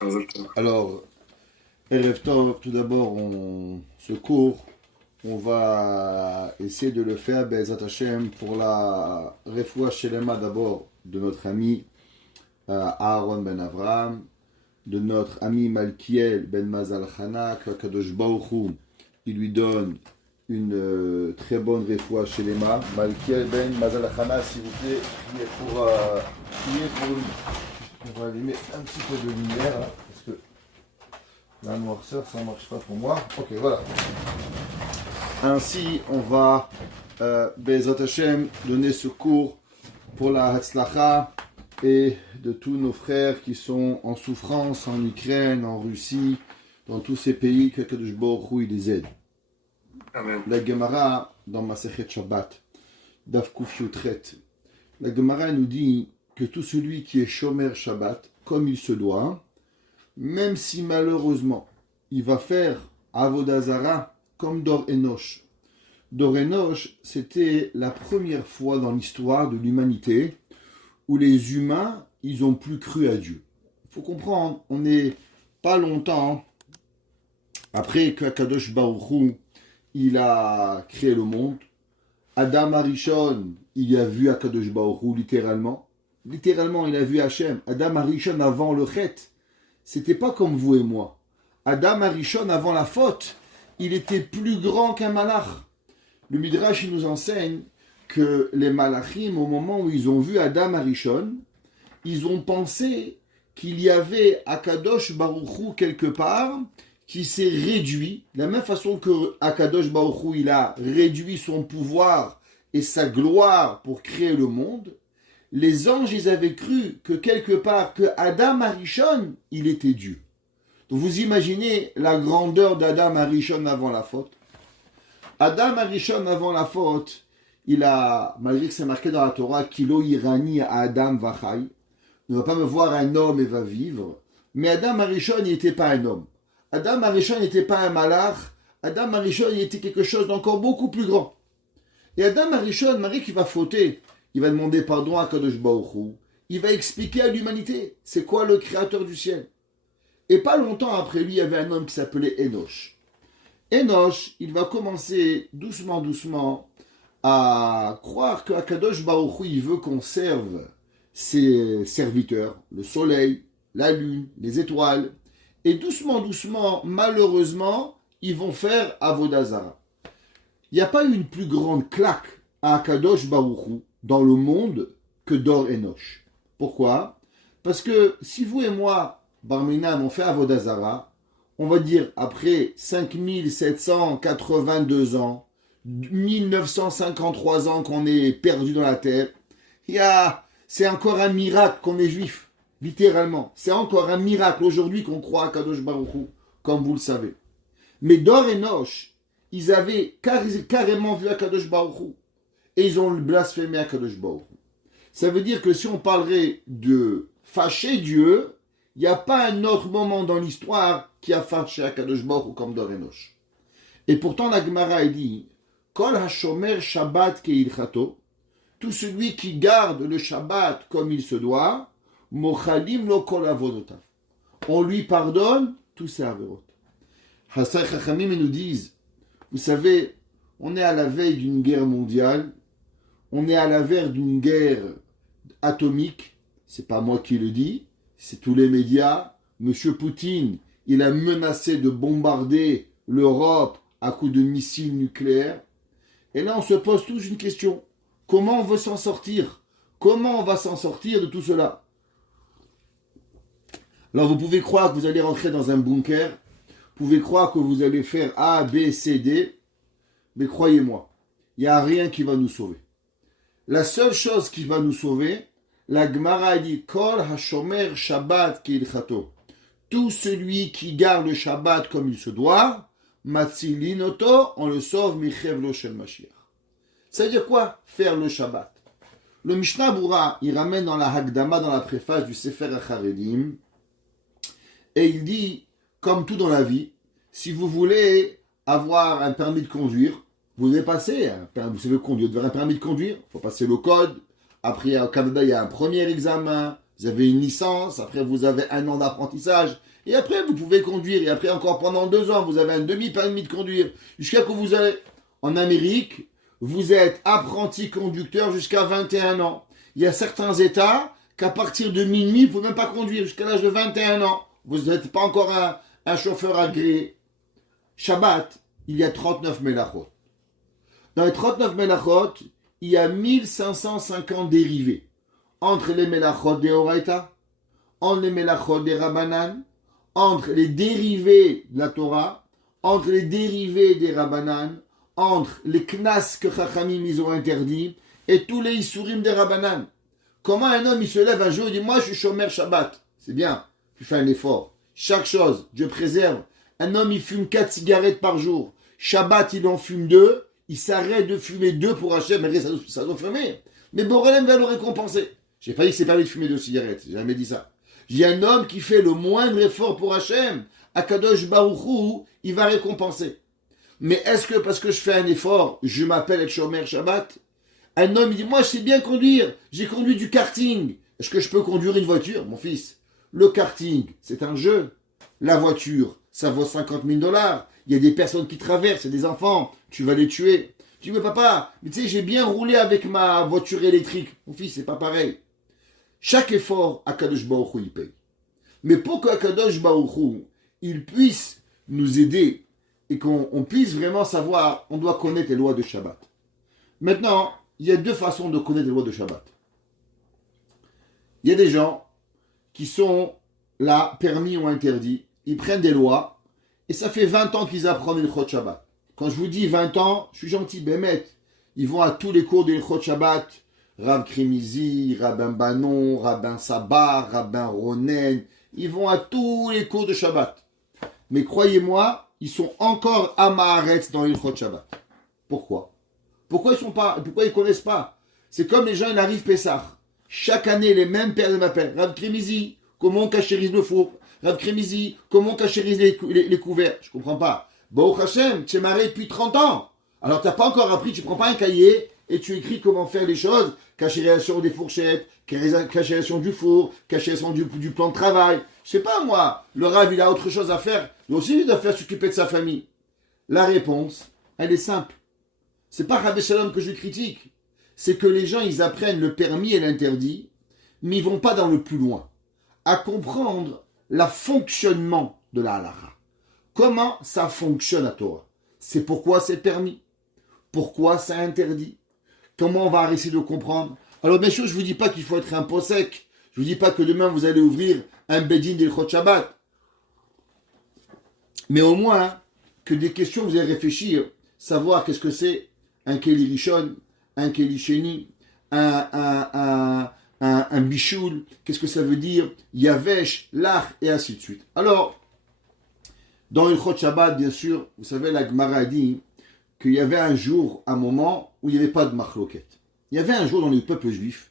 Exactement. Alors, Erev Tov, tout d'abord, ce cours, on va essayer de le faire, Be'ezrat Hashem, pour la refoua shelema d'abord de notre ami Aaron ben Avraham, de notre ami Malkiel ben Mazal Chana, Kadosh Baruch Hu, il lui donne une très bonne refoua shelema. Malkiel ben Mazal Chana, s'il vous plaît, priez pour lui. On va allumer un petit peu de lumière, là, parce que la noirceur, ça ne marche pas pour moi. Ok, voilà. Ainsi, on va, Be'ezrat Hashem, donner ce cours pour la Hatzlacha et de tous nos frères qui sont en souffrance en Ukraine, en Russie, dans tous ces pays que Kadosh Baruch Hu, il les aide. Amen. La Gemara, dans Masechet Shabbat, Daf Kuf Yotret, la Gemara nous dit que tout celui qui est Shomer Shabbat, comme il se doit, même si malheureusement il va faire Avodah Zara comme Dor Enosh. Dor Enosh, c'était la première fois dans l'histoire de l'humanité où les humains, ils ont plus cru à Dieu. Il faut comprendre, on n'est pas longtemps après que Kadosh Baruch Hu, il a créé le monde. Adam Arishon, il a vu Kadosh Baruch Hu littéralement. Littéralement, il a vu Hachem. Adam Arishon avant le chet, c'était pas comme vous et moi. Adam Arishon avant la faute, il était plus grand qu'un malach. Le Midrash il nous enseigne que les malachim, au moment où ils ont vu Adam Arishon, ils ont pensé qu'il y avait Akadosh Baruch Hu quelque part qui s'est réduit, de la même façon que Akadosh Baruch Hu, il a réduit son pouvoir et sa gloire pour créer le monde. Les anges, ils avaient cru que quelque part, que Adam Arishon, il était Dieu. Donc vous imaginez la grandeur d'Adam Arishon avant la faute. Adam Arishon avant la faute, il a, malgré que c'est marqué dans la Torah, Kilo Irani à Adam Vachai, ne va pas me voir un homme et va vivre, mais Adam Arishon, il n'était pas un homme. Adam Arishon n'était pas un malach, Adam Arishon, il était quelque chose d'encore beaucoup plus grand. Et Adam Arishon, malgré qu'il va fauter, il va demander pardon à Kadosh Baruch Hu. Il va expliquer à l'humanité c'est quoi le créateur du ciel. Et pas longtemps après lui, il y avait un homme qui s'appelait Enoch. Enoch, il va commencer doucement à croire que Kadosh Baruch Hu, il veut qu'on serve ses serviteurs, le soleil, la lune, les étoiles. Et doucement, malheureusement, ils vont faire Avodah Zara. Il n'y a pas eu une plus grande claque à Kadosh Baruch Hu dans le monde que Dor Enoch. Pourquoi? Parce que si vous et moi, Barminan, on fait Avodah Zara, on va dire après 5782 ans, 1953 ans qu'on est perdu dans la terre, c'est encore un miracle qu'on est juif, littéralement. C'est encore un miracle aujourd'hui qu'on croit à Kadosh Baruch Hu, comme vous le savez. Mais Dor Enoch, ils avaient carrément vu Kadosh Baruch Hu. Et ils ont blasphémé Kadosh Baruch Hu. Ça veut dire que si on parlerait de fâcher Dieu, il n'y a pas un autre moment dans l'histoire qui a fâché Kadosh Baruch Hu comme Dor Enoch. Et pourtant la Gemara dit Kol hashomer Shabbat keilchato, tout celui qui garde le Shabbat comme il se doit, mochalim lo kol avodotav. On lui pardonne tous ses averot. Hassai Chachamim nous disent, vous savez, on est à la veille d'une guerre mondiale, on est à la veille d'une guerre atomique, c'est pas moi qui le dis, c'est tous les médias. Monsieur Poutine, il a menacé de bombarder l'Europe à coups de missiles nucléaires. Et là, on se pose tous une question. Comment on veut s'en sortir? Comment on va s'en sortir de tout cela? Alors, vous pouvez croire que vous allez rentrer dans un bunker, vous pouvez croire que vous allez faire A, B, C, D, mais croyez-moi, il n'y a rien qui va nous sauver. La seule chose qui va nous sauver, la Gemara dit Kol hashomer Shabbat keilchato. Tout celui qui garde le Shabbat comme il se doit, matzilinoto, on le sauve michevlo shel Mashiach. Ça veut dire quoi? Faire le Shabbat. Le Mishnah Bura, il ramène dans la Hagdama, dans la préface du Sefer HaCharedim, et il dit, comme tout dans la vie, si vous voulez avoir un permis de conduire, vous devez passer, vous savez conduire, vous devez avoir un permis de conduire, il faut passer le code. Après, au Canada, il y a un premier examen, Vous avez une licence, après vous avez 1 an d'apprentissage, et après vous pouvez conduire, et après encore pendant 2 ans, vous avez un demi-permis de conduire, jusqu'à que vous allez en Amérique, vous êtes apprenti conducteur jusqu'à 21 ans. Il y a certains États qu'à partir de minuit, vous ne pouvez même pas conduire jusqu'à l'âge de 21 ans. Vous n'êtes pas encore un chauffeur agréé. Shabbat, il y a 39 melachot. Dans les 39 melachot, il y a 1550 dérivés. Entre les melachot des Oraita, entre les melachot des Rabbanan, entre les dérivés de la Torah, entre les dérivés des Rabbanan, entre les knas que Chachamim ils ont interdits et tous les isurim des Rabbanan. Comment un homme il se lève un jour et dit moi je suis shomer Shabbat. C'est bien, tu fais un effort. Chaque chose, Dieu préserve. Un homme il fume 4 cigarettes par jour. Shabbat il en fume 2. Il s'arrête de fumer 2 pour Hachem, mais ça doit fumer. Mais Borelem va le récompenser. J'ai pas dit que c'est permis de fumer 2 cigarettes, j'ai jamais dit ça. J'ai un homme qui fait le moindre effort pour Hachem, Akadosh Baruch Hu, il va récompenser. Mais est-ce que parce que je fais un effort, je m'appelle être Shomer Shabbat? Un homme il dit, moi je sais bien conduire, j'ai conduit du karting. Est-ce que je peux conduire une voiture, mon fils? Le karting, c'est un jeu. La voiture, ça vaut $50,000. Il y a des personnes qui traversent, il y a des enfants, tu vas les tuer. Tu dis, mais papa, mais tu sais, j'ai bien roulé avec ma voiture électrique. Mon fils, c'est pas pareil. Chaque effort, Akadosh Baruch Hu, il paye. Mais pour qu'Akadosh Baruch Hu, il puisse nous aider et qu'on puisse vraiment savoir, on doit connaître les lois de Shabbat. Maintenant, il y a 2 façons de connaître les lois de Shabbat. Il y a des gens qui sont là, permis ou interdits, ils prennent des lois, et ça fait 20 ans qu'ils apprennent le Chod Shabbat. Quand je vous dis 20 ans, je suis gentil, Bémet. Ils vont à tous les cours de Chod Shabbat, Rav Krimizi, Rabbin Banon, Rabbin Sabar, Rabbin Ronen, ils vont à tous les cours de Shabbat. Mais croyez-moi, ils sont encore à Maaretz dans l'Ilchot Shabbat. Pourquoi? Pourquoi ils connaissent pas? C'est comme les gens, ils arrivent Pessah. Chaque année, les mêmes pères m'appellent. Rav Krimizi, comment on cachérise le four? Rav Krimizi, comment on cachérise les couverts? Je comprends pas. Baruch Hashem, tu es marié depuis 30 ans. Alors t'as pas encore appris, tu prends pas un cahier et tu écris comment faire les choses. Cachérisation des fourchettes, cachérisation du four, cachérisation du plan de travail. Je sais pas moi, le Rav il a autre chose à faire. Lui aussi il doit faire s'occuper de sa famille. La réponse, elle est simple. C'est pas Rabbi Shalom que je critique. C'est que les gens ils apprennent le permis et l'interdit, mais ils vont pas dans le plus loin. À comprendre le fonctionnement de la halakha. Comment ça fonctionne à Torah? C'est pourquoi c'est permis. Pourquoi c'est interdit? Comment on va essayer de comprendre? Alors bien sûr, je ne vous dis pas qu'il faut être un pot sec. Je ne vous dis pas que demain vous allez ouvrir un bedin d'Ilchot Shabbat. Mais au moins, que des questions vous allez réfléchir, savoir qu'est-ce que c'est un Keli Rishon, un Keli Sheni, un Bichoul, qu'est-ce que ça veut dire, Yavesh, Lach, et ainsi de suite. Alors, dans Ilchot Shabbat, bien sûr, vous savez, la Gemara dit qu'il y avait un jour, un moment, où il n'y avait pas de machloket. Il y avait un jour dans le peuple juif,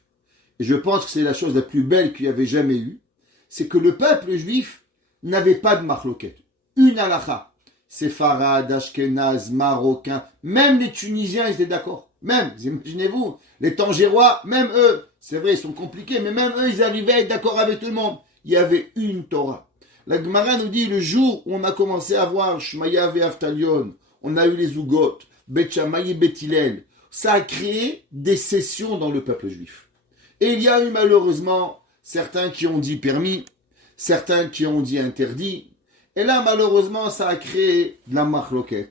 et je pense que c'est la chose la plus belle qu'il y avait jamais eu, c'est que le peuple juif n'avait pas de machloket. Une halakha. Séfarad, Ashkenaz, Marocains, même les Tunisiens, ils étaient d'accord. Même, imaginez-vous, les Tangérois, même eux, c'est vrai, ils sont compliqués, mais même eux, ils arrivaient à être d'accord avec tout le monde. Il y avait une Torah. La Gemara nous dit, le jour où on a commencé à voir Shmaya et Aftalion, on a eu les Zugot, Bet Shammai et Bet Hillel, ça a créé des sessions dans le peuple juif. Et il y a eu malheureusement certains qui ont dit permis, certains qui ont dit interdit, et là malheureusement ça a créé de la machloket.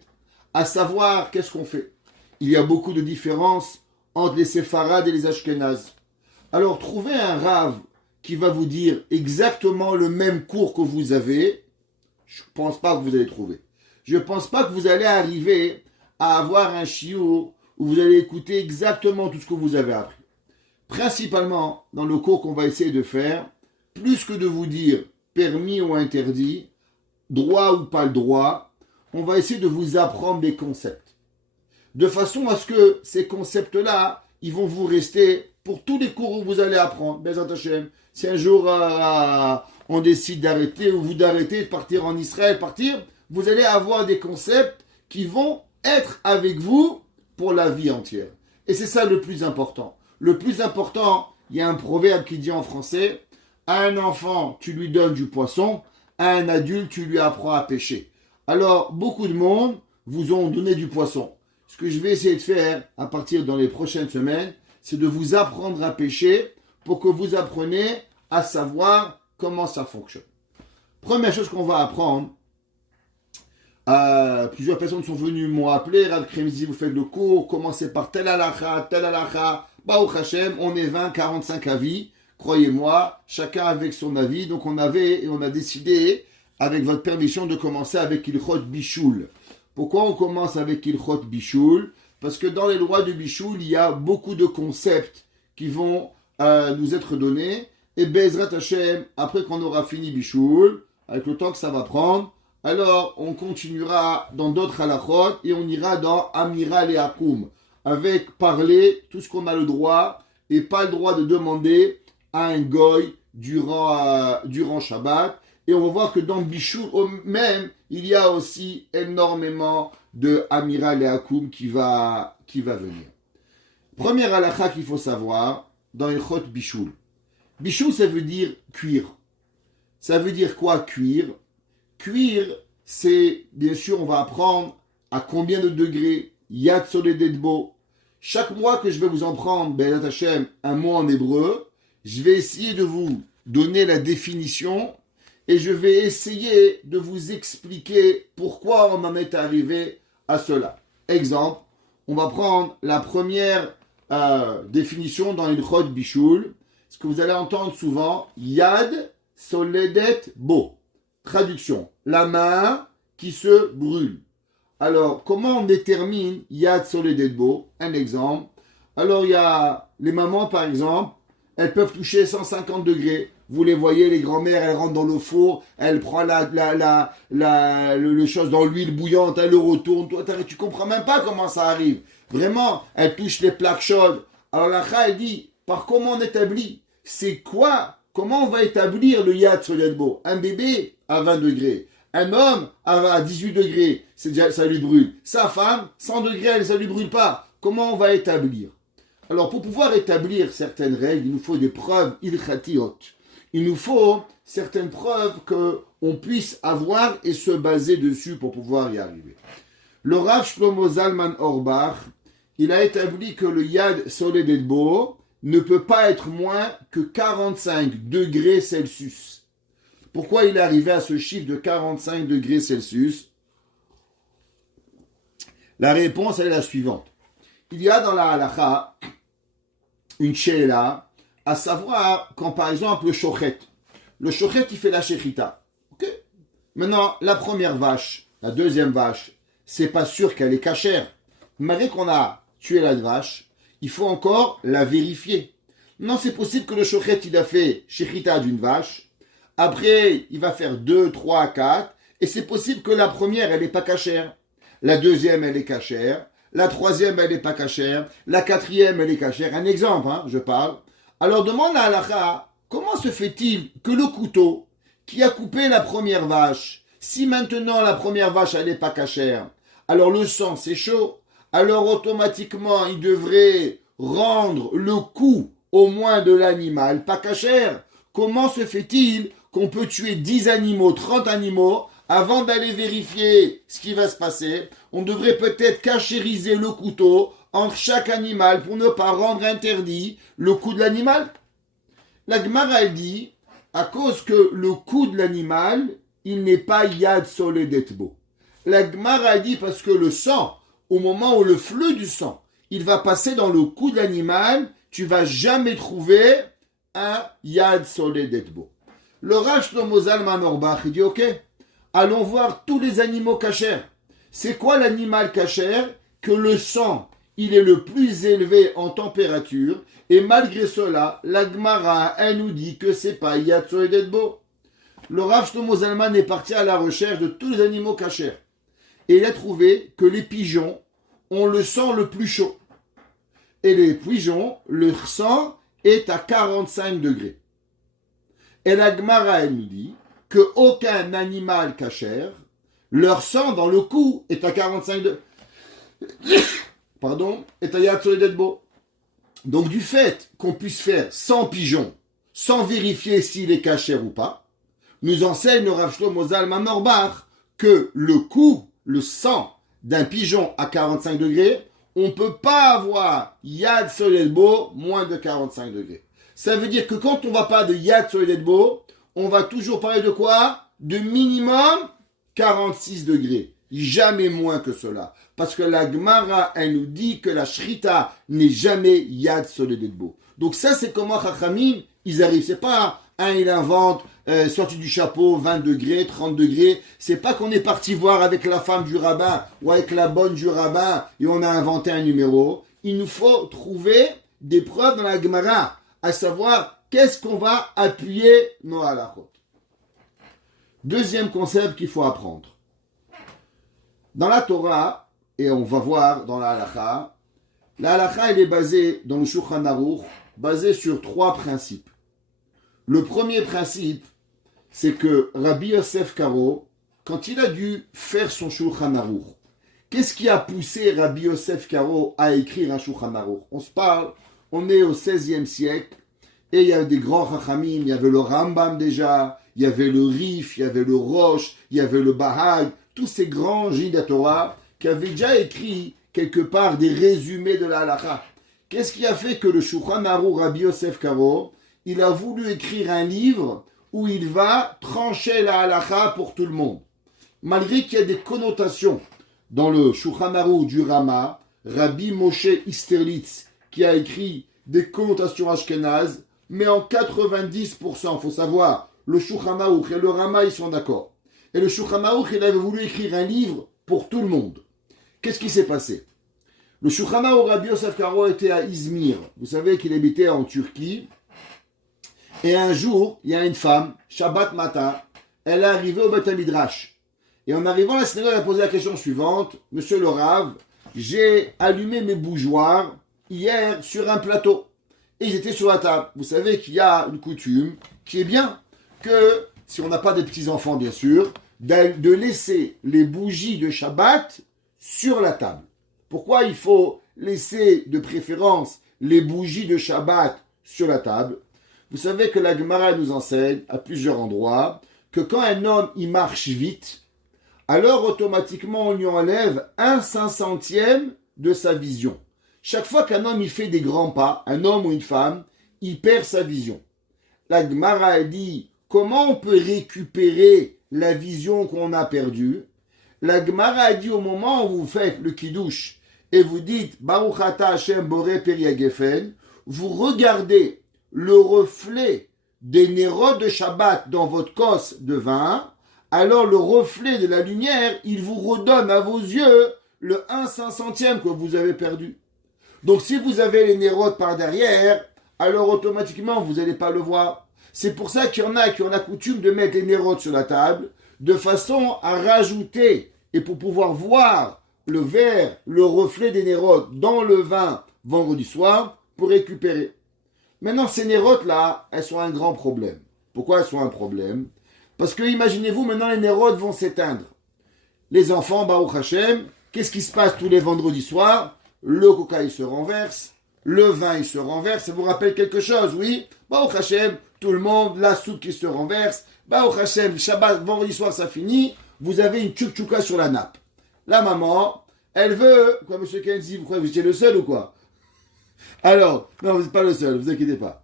À savoir, qu'est-ce qu'on fait? Il y a beaucoup de différences entre les séfarades et les ashkénazes. Alors trouvez un rave qui va vous dire exactement le même cours que vous avez, je ne pense pas que vous allez trouver. Je ne pense pas que vous allez arriver à avoir un shiur où vous allez écouter exactement tout ce que vous avez appris. Principalement, dans le cours qu'on va essayer de faire, plus que de vous dire permis ou interdit, droit ou pas le droit, on va essayer de vous apprendre des concepts. De façon à ce que ces concepts-là, ils vont vous rester pour tous les cours où vous allez apprendre. Bezat Hashem, si un jour on décide d'arrêter ou vous d'arrêter, de partir en Israël, vous allez avoir des concepts qui vont être avec vous pour la vie entière. Et c'est ça le plus important. Le plus important, il y a un proverbe qui dit en français, À un enfant, tu lui donnes du poisson. À un adulte, tu lui apprends à pêcher. Alors, beaucoup de monde vous ont donné du poisson. Ce que je vais essayer de faire à partir dans les prochaines semaines, c'est de vous apprendre à pêcher pour que vous appreniez à savoir comment ça fonctionne. Première chose qu'on va apprendre, plusieurs personnes sont venues, m'ont appelé, Rav Kremzi, vous faites le cours, commencez par tel halakha, Baruch Hashem, on est 20, 45 avis, croyez-moi, chacun avec son avis, donc on a décidé, avec votre permission, de commencer avec Ilchot Bishul. Pourquoi on commence avec Ilchot Bishul? Parce que dans les lois de Bishul, il y a beaucoup de concepts qui vont nous être donnés, et Bezrat Hashem, après qu'on aura fini Bishul, avec le temps que ça va prendre, alors on continuera dans d'autres halachot et on ira dans Amiral et Akum, avec parler tout ce qu'on a le droit et pas le droit de demander à un goy durant Shabbat. Et on va voir que dans Bishul même, il y a aussi énormément de Amiral et Akum qui va venir. Première halakha qu'il faut savoir dans Ilchot Bishul. Bishul, ça veut dire cuire. Ça veut dire quoi, cuire? Cuire, c'est, bien sûr, on va apprendre à combien de degrés, Yad Solededbo. Chaque mois que je vais vous en prendre, Be'ezrat Hashem, un mot en hébreu, je vais essayer de vous donner la définition et je vais essayer de vous expliquer pourquoi on en est arrivé à cela. Exemple, on va prendre la première définition dans Ilchot Bishul, ce que vous allez entendre souvent, Yad Soledet Bo. Traduction, la main qui se brûle. Alors, comment on détermine Yad Soledet Bo? Un exemple. Alors, il y a les mamans, par exemple, elles peuvent toucher 150 degrés. Vous les voyez, les grand-mères, elles rentrent dans le four, elles prennent le chose dans l'huile bouillante, elles le retournent. Toi, tu comprends même pas comment ça arrive. Vraiment, elles touchent les plaques chaudes. Alors, la Kha, elle dit, par comment on établit? C'est quoi? Comment on va établir le Yad Soledet Bo? Un bébé à 20 degrés. Un homme à 18 degrés, ça lui brûle. Sa femme, 100 degrés, ça lui brûle pas. Comment on va établir? Alors, pour pouvoir établir certaines règles, il nous faut des preuves ilchatiot. Il nous faut certaines preuves qu'on puisse avoir et se baser dessus pour pouvoir y arriver. Le Rav Shlomo Zalman Auerbach, il a établi que le Yad Soledet Bo ne peut pas être moins que 45 degrés Celsius. Pourquoi il est arrivé à ce chiffre de 45 degrés Celsius? La réponse est la suivante. Il y a dans la halakha une she'ela, à savoir quand par exemple le shochet il fait la shechita. Okay. Maintenant, la première vache, la deuxième vache, c'est pas sûr qu'elle est cachère. Malgré qu'on a tué la vache, il faut encore la vérifier. Non, c'est possible que le shochet il a fait shechita d'une vache. Après, il va faire 2, 3, 4. Et c'est possible que la première, elle n'est pas cachère. La deuxième, elle est cachère. La troisième, elle n'est pas cachère. La quatrième, elle est cachère. Un exemple, je parle. Alors demande à halakha, comment se fait-il que le couteau qui a coupé la première vache, si maintenant la première vache, elle n'est pas cachère, alors le sang, c'est chaud. Alors automatiquement, il devrait rendre le cou au moins de l'animal pas cachère. Comment se fait-il qu'on peut tuer 10 animaux, 30 animaux, avant d'aller vérifier ce qui va se passer? On devrait peut-être cachériser le couteau entre chaque animal pour ne pas rendre interdit le cou de l'animal. La Gemara elle dit, à cause que le cou de l'animal, il n'est pas Yad Soledet Bo. La Gemara dit parce que le sang, au moment où le flux du sang, il va passer dans le cou de l'animal, tu vas jamais trouver un Yad Soledet Bo. Le Rav Shlomo Zalman Auerbach, il dit ok, allons voir tous les animaux cachers. C'est quoi l'animal cachère? Que le sang, il est le plus élevé en température, et malgré cela, la Gemara, elle nous dit que c'est pas Yad Soledet Bo. Le Rav Shlomo Zalman est parti à la recherche de tous les animaux cachers. Et il a trouvé que les pigeons ont le sang le plus chaud. Et les pigeons, leur sang est à 45 degrés. Et la Gemara, elle nous dit qu'aucun animal cachère, leur sang dans le cou est à 45 degrés. Est à Yad Soledet Bo. Donc du fait qu'on puisse faire 100 pigeons sans vérifier s'il est kasher ou pas, nous enseigne le Rav Shlomo Zalman Auerbach que le sang d'un pigeon à 45 degrés, on ne peut pas avoir Yad Soledbo moins de 45 degrés. Ça veut dire que quand on ne va pas de Yad Soledbo, on va toujours parler de quoi? De minimum 46 degrés. Jamais moins que cela. Parce que la Gemara, elle nous dit que la Shrita n'est jamais Yad Soledbo. Donc ça, c'est comment Chachamim, ils arrivent. C'est pas, il invente, sorti du chapeau, 20 degrés, 30 degrés. C'est pas qu'on est parti voir avec la femme du rabbin ou avec la bonne du rabbin et on a inventé un numéro. Il nous faut trouver des preuves dans la Gemara, à savoir qu'est-ce qu'on va appuyer nos halachot. Deuxième concept qu'il faut apprendre. Dans la Torah, et on va voir dans la halakha, elle est basée dans le Shulchan Aruch, basée sur 3 principes. Le premier principe, c'est que Rabbi Yosef Karo, quand il a dû faire son Shulchan Aruch, qu'est-ce qui a poussé Rabbi Yosef Karo à écrire un Shulchan Aruch? On est au XVIe siècle, et il y a des grands Chachamim, il y avait le Rambam déjà, il y avait le Rif, il y avait le Rosh, il y avait le Bahag, tous ces grands Jid de Torah qui avaient déjà écrit quelque part des résumés de la halakha. Qu'est-ce qui a fait que le Shulchan Aruch Rabbi Yosef Karo, il a voulu écrire un livre où il va trancher la halakha pour tout le monde? Malgré qu'il y a des connotations dans le Shulchan Aruch du Rama, Rabbi Moshe Isterlitz, qui a écrit des connotations ashkénazes, mais en 90%, il faut savoir, le Shulchan Aruch et le Rama, ils sont d'accord. Et le Shulchan Aruch, il avait voulu écrire un livre pour tout le monde. Qu'est-ce qui s'est passé? Le Shulchan Aruch Rabbi Yosef Karo était à Izmir. Vous savez qu'il habitait en Turquie. Et un jour, il y a une femme, Shabbat matin, elle est arrivée au Beth Midrash. Et en arrivant à la synagogue, elle a posé la question suivante. Monsieur le Rav, j'ai allumé mes bougeoirs hier sur un plateau. Et ils étaient sur la table. Vous savez qu'il y a une coutume qui est bien que, si on n'a pas des petits-enfants bien sûr, de laisser les bougies de Shabbat sur la table. Pourquoi il faut laisser de préférence les bougies de Shabbat sur la table? Vous savez que la Gemara nous enseigne à plusieurs endroits que quand un homme il marche vite, alors automatiquement on lui enlève 1/500e de sa vision. Chaque fois qu'un homme il fait des grands pas, un homme ou une femme, il perd sa vision. La Gemara dit comment on peut récupérer la vision qu'on a perdue? La Gemara dit au moment où vous faites le kiddush et vous dites Baruch Ata Hashem Boré Periagefen, vous regardez le reflet des nérot de Shabbat dans votre cosse de vin, alors le reflet de la lumière, il vous redonne à vos yeux le 1/500e que vous avez perdu. Donc si vous avez les nérot par derrière, alors automatiquement vous n'allez pas le voir. C'est pour ça qu'il y en a qui ont la coutume de mettre les nérot sur la table, de façon à rajouter, et pour pouvoir voir le verre, le reflet des nérot dans le vin vendredi soir, pour récupérer. Maintenant, ces nérotes-là, elles sont un grand problème. Pourquoi elles sont un problème? Parce que, imaginez-vous, maintenant, les nérotes vont s'éteindre. Les enfants, Baruch Hashem, qu'est-ce qui se passe tous les vendredis soirs? Le coca, il se renverse, le vin, il se renverse. Ça vous rappelle quelque chose, oui? Baruch Hashem, tout le monde, la soupe qui se renverse. Baruch Hashem, Shabbat, vendredi soir, ça finit. Vous avez une tchouk-tchouka sur la nappe. La maman, elle veut... Quoi, monsieur Kenzi, vous croyez que vous étiez le seul ou quoi? Alors, non, vous n'êtes pas le seul, vous inquiétez pas.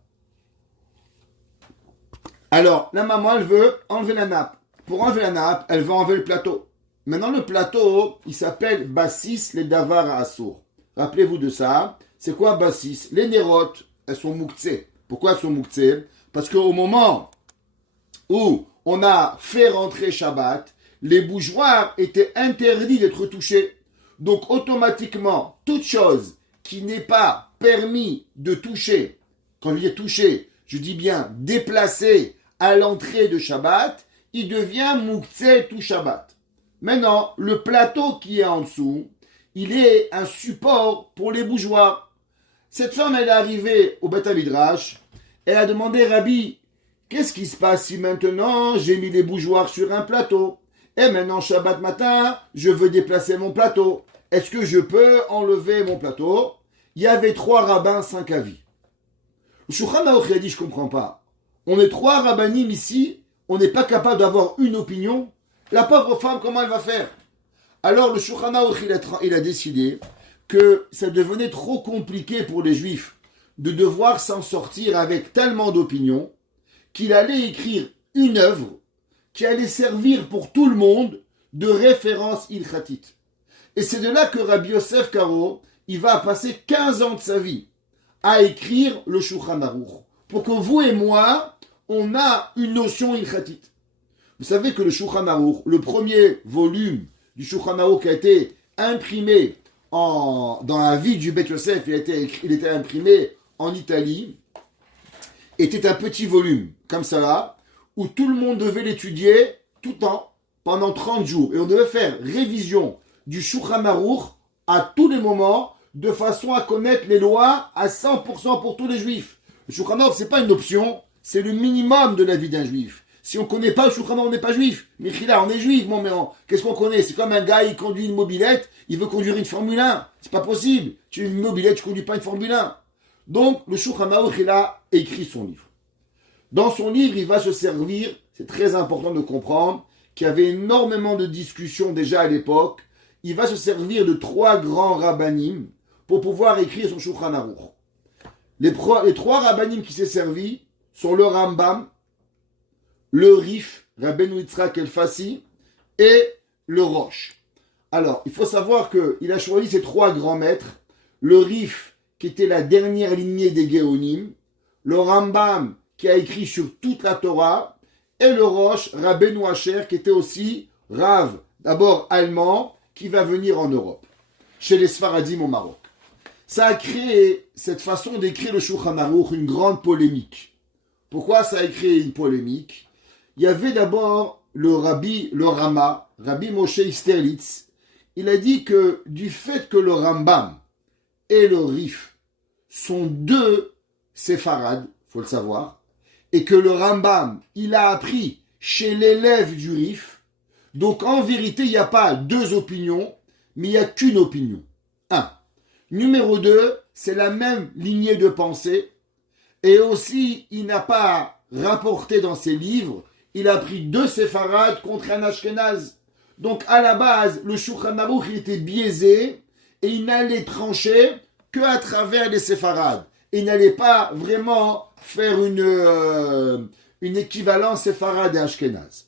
Alors, la maman, elle veut enlever la nappe. Pour enlever la nappe, elle va enlever le plateau. Maintenant, le plateau, il s'appelle Bassis les Davar à Assour. Rappelez-vous de ça. C'est quoi Bassis? Les nérotes, elles sont mouktsé. Pourquoi elles sont mouktsé? Parce qu'au moment où on a fait rentrer Shabbat, les bougeoirs étaient interdits d'être touchés. Donc, automatiquement, toute chose qui n'est pas permis de toucher, quand je dis toucher, je dis bien déplacer à l'entrée de Shabbat, il devient mouktsé tout Shabbat. Maintenant, le plateau qui est en dessous, il est un support pour les bougeoirs. Cette femme, elle est arrivée au Beth Midrash, elle a demandé, Rabbi, qu'est-ce qui se passe si maintenant j'ai mis les bougeoirs sur un plateau? Et maintenant, Shabbat matin, je veux déplacer mon plateau. Est-ce que je peux enlever mon plateau? Il y avait 3 rabbins, 5 avis. Le Shulchan Aruch a dit, je ne comprends pas. On est 3 rabbanim ici, on n'est pas capable d'avoir une opinion. La pauvre femme, comment elle va faire? Alors le Shulchan Aruch, il a décidé que ça devenait trop compliqué pour les Juifs de devoir s'en sortir avec tellement d'opinions qu'il allait écrire une œuvre qui allait servir pour tout le monde de référence ilkhatite. Et c'est de là que Rabbi Yosef Karo, il va passer 15 ans de sa vie à écrire le Shulchan Aruch, pour que vous et moi, on a une notion ilkhatite. Vous savez que le Shulchan Aruch, le premier volume du Shulchan Aruch qui a été imprimé dans la vie du Beth Yosef, il était imprimé en Italie, était un petit volume, comme ça là, où tout le monde devait l'étudier tout le temps, pendant 30 jours. Et on devait faire révision du Shulchan Aruch à tous les moments, de façon à connaître les lois à 100% pour tous les Juifs. Le Shulchan Aruch, c'est pas une option, c'est le minimum de la vie d'un Juif. Si on ne connaît pas le Shulchan Aruch, on n'est pas Juif. Mais là, on est Juif, bon, mais qu'est-ce qu'on connaît? C'est comme un gars, il conduit une mobilette, il veut conduire une Formule 1. C'est pas possible. Tu es une mobilette, tu ne conduis pas une Formule 1. Donc, le Shulchan Aruch, il a écrit son livre. Dans son livre, il va se servir, c'est très important de comprendre, qu'il y avait énormément de discussions déjà à l'époque. Il va se servir de 3 grands rabbanim pour pouvoir écrire son Shulchan Aruch. Les 3 rabbanim qui s'est servi sont le Rambam, le Rif, Rabbeinu Yitzhak El-Fassi, et le Rosh. Alors, il faut savoir qu'il a choisi ces 3 grands maîtres, le Rif, qui était la dernière lignée des Géonim, le Rambam, qui a écrit sur toute la Torah, et le Rosh, Rabbeinu Asher, qui était aussi Rav, d'abord allemand, qui va venir en Europe, chez les Sfaradim au Maroc. Ça a créé, cette façon d'écrire le Shulchan Aruch, une grande polémique. Pourquoi ça a créé une polémique? Il y avait d'abord le Rama, Rabbi Moshe Isterlitz. Il a dit que du fait que le Rambam et le Rif sont 2 séfarades, faut le savoir, et que le Rambam, il a appris chez l'élève du Rif, donc en vérité, il n'y a pas 2 opinions, mais il n'y a qu'une opinion. 1. Numéro 2, c'est la même lignée de pensée, et aussi, il n'a pas rapporté dans ses livres, il a pris 2 séfarades contre un ashkénaze. Donc à la base, le Shulchan Aruch, il était biaisé, et il n'allait trancher qu'à travers les séfarades. Il n'allait pas vraiment faire une équivalence séfarade et ashkénaze.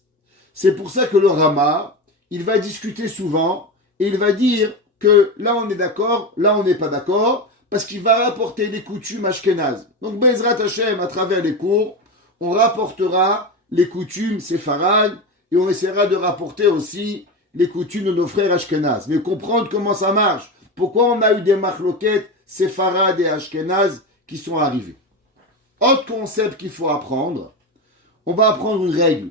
C'est pour ça que le Rama, il va discuter souvent, et il va dire que là on est d'accord, là on n'est pas d'accord, parce qu'il va rapporter les coutumes ashkénazes. Donc Bezrat Hashem, à travers les cours, on rapportera les coutumes séfarades, et on essaiera de rapporter aussi les coutumes de nos frères ashkénazes. Mais comprendre comment ça marche, pourquoi on a eu des machloquettes séfarades et ashkénazes qui sont arrivés. Autre concept qu'il faut apprendre, on va apprendre une règle.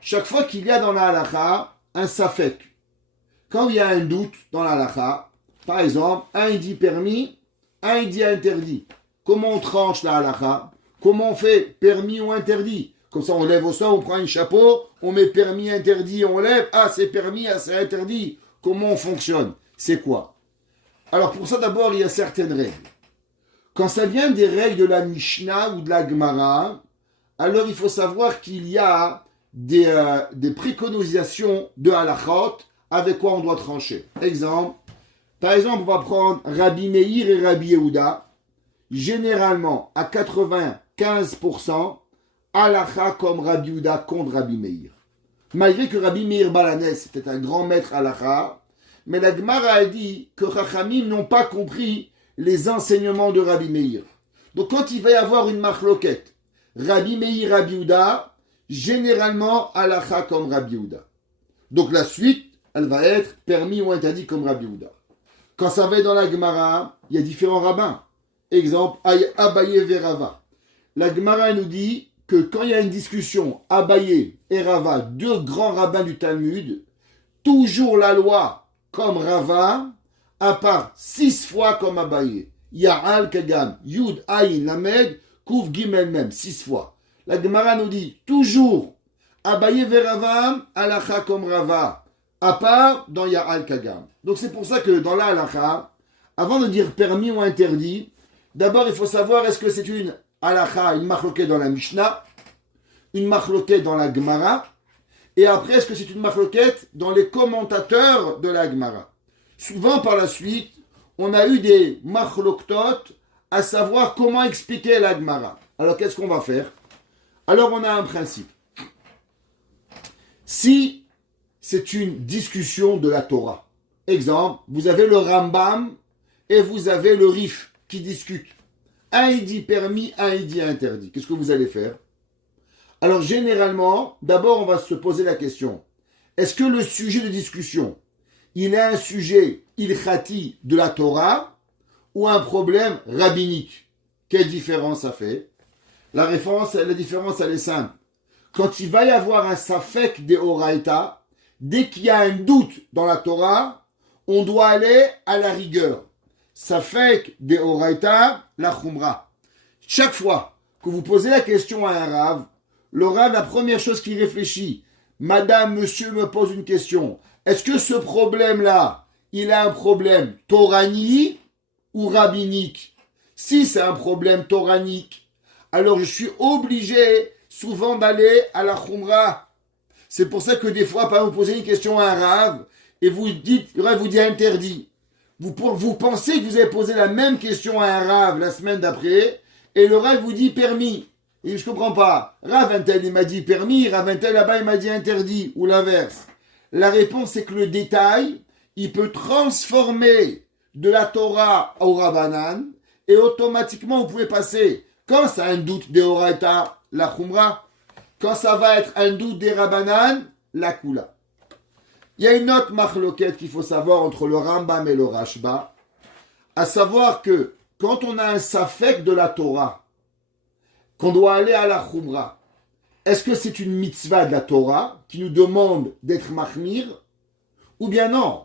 Chaque fois qu'il y a dans la halakha un safek, quand il y a un doute dans la halakha, par exemple, un il dit permis, un il dit interdit. Comment on tranche la halakha? Comment on fait permis ou interdit? Comme ça on lève au sol, on prend un chapeau, on met permis, interdit, on lève, ah c'est permis, ah c'est interdit. Comment on fonctionne? C'est quoi? Alors pour ça d'abord il y a certaines règles. Quand ça vient des règles de la Mishnah ou de la Gemara, alors il faut savoir qu'il y a des préconisations de halachot avec quoi on doit trancher. Par exemple, on va prendre Rabbi Meir et Rabbi Yehuda, généralement à 95%, halacha comme Rabbi Yehuda contre Rabbi Meir. Malgré que Rabbi Meir Balanès était un grand maître halacha, mais la Gemara a dit que Chachamim n'ont pas compris les enseignements de Rabbi Meir. Donc quand il va y avoir une machloquette, Rabbi Meir, Rabbi Yehuda, généralement halacha comme Rabbi Yehuda. Donc la suite, elle va être permis ou interdit comme Rabbi Yehuda. Quand ça va être dans la Gemara, il y a différents rabbins. Exemple, Abaye et Rava. La Gemara nous dit que quand il y a une discussion, Abaye et Rava, 2 grands rabbins du Talmud, toujours la loi comme Rava, à part 6 fois comme Abaye. Ya'al Kagam, Yud, Ayin, Lamed, Kouf, Gimel même, 6 fois. La Gemara nous dit toujours Abaye et Rava, halacha comme Rava, à part dans Ya'al Kagam. Donc c'est pour ça que dans la halacha, avant de dire permis ou interdit, d'abord il faut savoir est-ce que c'est une halacha, une machloquette dans la Mishnah, une machloquette dans la Gemara, et après, est-ce que c'est une machloquette dans les commentateurs de la Gemara? Souvent, par la suite, on a eu des machloktot à savoir comment expliquer la Gemara. Alors, qu'est-ce qu'on va faire? Alors, on a un principe. Si c'est une discussion de la Torah, exemple, vous avez le Rambam et vous avez le Rif qui discutent. Un il dit permis, un il dit interdit. Qu'est-ce que vous allez faire? Alors généralement, d'abord on va se poser la question. Est-ce que le sujet de discussion, il est un sujet ilchati de la Torah ou un problème rabbinique? Quelle différence ça fait? La différence elle est simple. Quand il va y avoir un safek de Oraïta, dès qu'il y a un doute dans la Torah, on doit aller à la rigueur. Safek de Oraïta, la Khumra. Chaque fois que vous posez la question à un Rav, le Rav, la première chose qu'il réfléchit, Madame, Monsieur me pose une question. Est-ce que ce problème-là, il a un problème torani ou rabbinique? Si c'est un problème toranique, alors je suis obligé souvent d'aller à la Khumra. C'est pour ça que des fois, par exemple, vous posez une question à un Rav et vous dites, le Rav vous dit interdit. Vous pensez que vous avez posé la même question à un Rav la semaine d'après et le Rav vous dit permis. Et je comprends pas. Rav Intel, il m'a dit permis, Rav Intel là-bas, il m'a dit interdit, ou l'inverse. La réponse, c'est que le détail, il peut transformer de la Torah au Rabbanan, et automatiquement, vous pouvez passer, quand c'est un doute des Oraita, la Khumra, quand ça va être un doute des Rabbanan, la Kula. Il y a une autre machloquette qu'il faut savoir entre le Rambam et le Rashba, à savoir que, quand on a un safek de la Torah, qu'on doit aller à la Khumra. Est-ce que c'est une mitzvah de la Torah qui nous demande d'être mahmir? Ou bien non?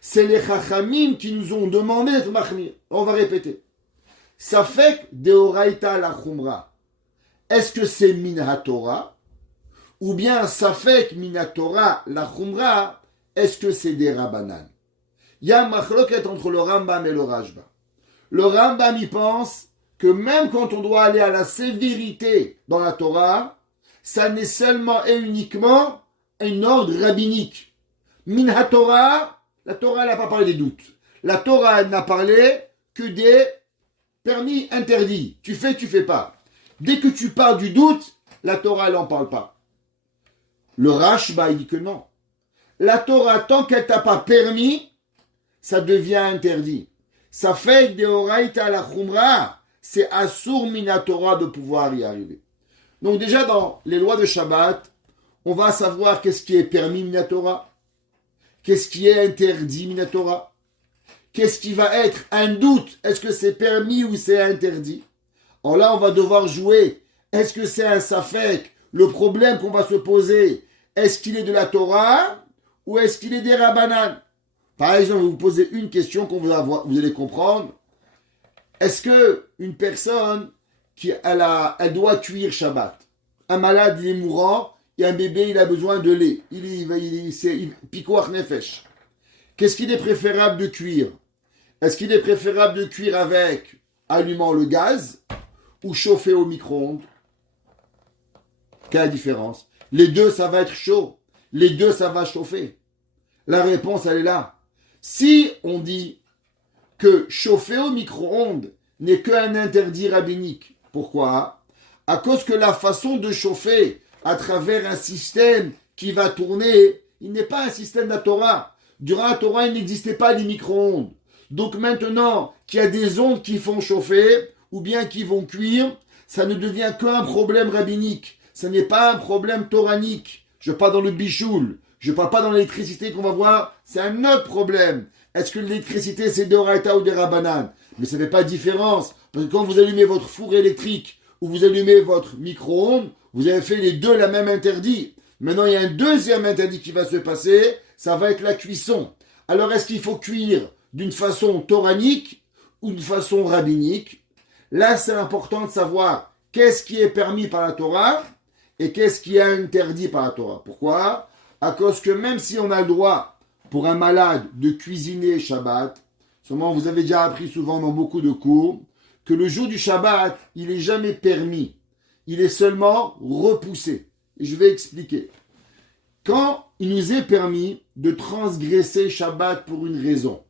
C'est les chachamim qui nous ont demandé d'être mahmir. On va répéter. Safek deoraita la Khumra. Est-ce que c'est min ha-Torah? Ou bien Safek min ha-Torah la Khumra, est-ce que c'est des Rabbanan? Il y a un machloket entre le Rambam et le Rashba. Le Rambam y pense que même quand on doit aller à la sévérité dans la Torah, ça n'est seulement et uniquement un ordre rabbinique. Min ha-Torah, la Torah n'a pas parlé des doutes. La Torah n'a parlé que des permis interdits. Tu fais pas. Dès que tu parles du doute, la Torah, elle n'en parle pas. Le Rashba, il dit que non. La Torah, tant qu'elle t'a pas permis, ça devient interdit. Ça fait des oraïta la khumra, c'est assur minatora de pouvoir y arriver. Donc déjà dans les lois de Shabbat, on va savoir qu'est-ce qui est permis minatora, qu'est-ce qui est interdit minatora, qu'est-ce qui va être un doute, est-ce que c'est permis ou c'est interdit. Alors là, on va devoir jouer, est-ce que c'est un safek, le problème qu'on va se poser, est-ce qu'il est de la Torah ou est-ce qu'il est des Rabbanan? Par exemple, je vais vous poser une question qu'on va avoir, vous allez comprendre. Est-ce que une personne elle doit cuire Shabbat? Un malade, il est mourant, il y a un bébé, il a besoin de lait. C'est pikoach nefesh. Qu'est-ce qu'il est préférable de cuire? Est-ce qu'il est préférable de cuire avec allumant le gaz ou chauffer au micro-ondes? Quelle différence? Les deux, ça va être chaud. Les deux, ça va chauffer. La réponse, elle est là. Si on dit que chauffer au micro-ondes n'est qu'un interdit rabbinique, pourquoi? À cause que la façon de chauffer à travers un système qui va tourner, il n'est pas un système de la Torah. Durant la Torah, il n'existait pas les micro-ondes. Donc maintenant qu'il y a des ondes qui font chauffer ou bien qui vont cuire, ça ne devient qu'un problème rabbinique. Ce n'est pas un problème toranique. Je ne parle pas dans le bichoul. Je ne parle pas dans l'électricité qu'on va voir. C'est un autre problème. Est-ce que l'électricité, c'est des Oraïta ou des Rabbanan? Mais ça ne fait pas de différence. Parce que quand vous allumez votre four électrique ou vous allumez votre micro-ondes, vous avez fait les deux la même interdit. Maintenant, il y a un deuxième interdit qui va se passer. Ça va être la cuisson. Alors, est-ce qu'il faut cuire d'une façon toranique ou d'une façon rabbinique? Là, c'est important de savoir qu'est-ce qui est permis par la Torah et qu'est-ce qui est interdit par la Torah. Pourquoi? À cause que même si on a le droit pour un malade de cuisiner Shabbat, sûrement vous avez déjà appris souvent dans beaucoup de cours, que le jour du Shabbat, il n'est jamais permis. Il est seulement repoussé. Je vais expliquer. Quand il nous est permis de transgresser Shabbat pour une raison,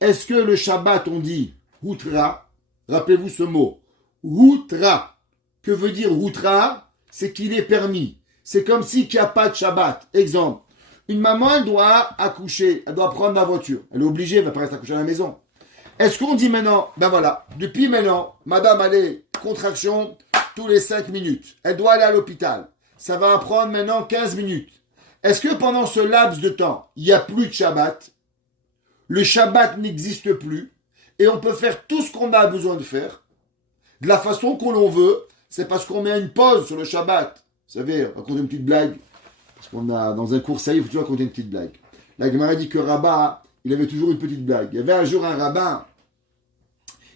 est-ce que le Shabbat, on dit Hutra? Rappelez-vous ce mot. Hutra. Que veut dire Hutra? C'est qu'il est permis. C'est comme si il n'y a pas de Shabbat. Exemple. Une maman, elle doit accoucher. Elle doit prendre la voiture. Elle est obligée, elle ne va pas rester accouchée à la maison. Est-ce qu'on dit maintenant, ben voilà, depuis maintenant, madame, elle est contraction tous les 5 minutes. Elle doit aller à l'hôpital. Ça va prendre maintenant 15 minutes. Est-ce que pendant ce laps de temps, il n'y a plus de Shabbat? Le Shabbat n'existe plus. Et on peut faire tout ce qu'on a besoin de faire. De la façon qu'on l'on veut. C'est parce qu'on met une pause sur le Shabbat. Vous savez, raconter une petite blague. Parce qu'on a, dans un cours, ça y est, il faut toujours raconter une petite blague. La Gemara dit que Rabat, il avait toujours une petite blague. Il y avait un jour un rabbin.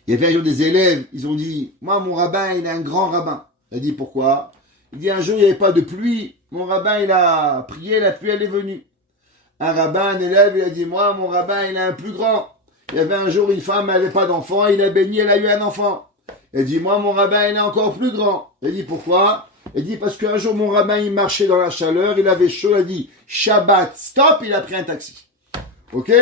Il y avait un jour des élèves. Ils ont dit, moi, mon rabbin, il est un grand rabbin. Il a dit, pourquoi? Il dit, un jour, il n'y avait pas de pluie. Mon rabbin, il a prié, la pluie, elle est venue. Un rabbin, un élève, il a dit, moi, mon rabbin, il est un plus grand. Il y avait un jour une femme, elle n'avait pas d'enfant, il a béni, elle a eu un enfant. Elle dit, moi, mon rabbin, il est encore plus grand. Elle dit, pourquoi? Elle dit, parce qu'un jour, mon rabbin, il marchait dans la chaleur, il avait chaud, elle dit, Shabbat, stop, il a pris un taxi. Ok?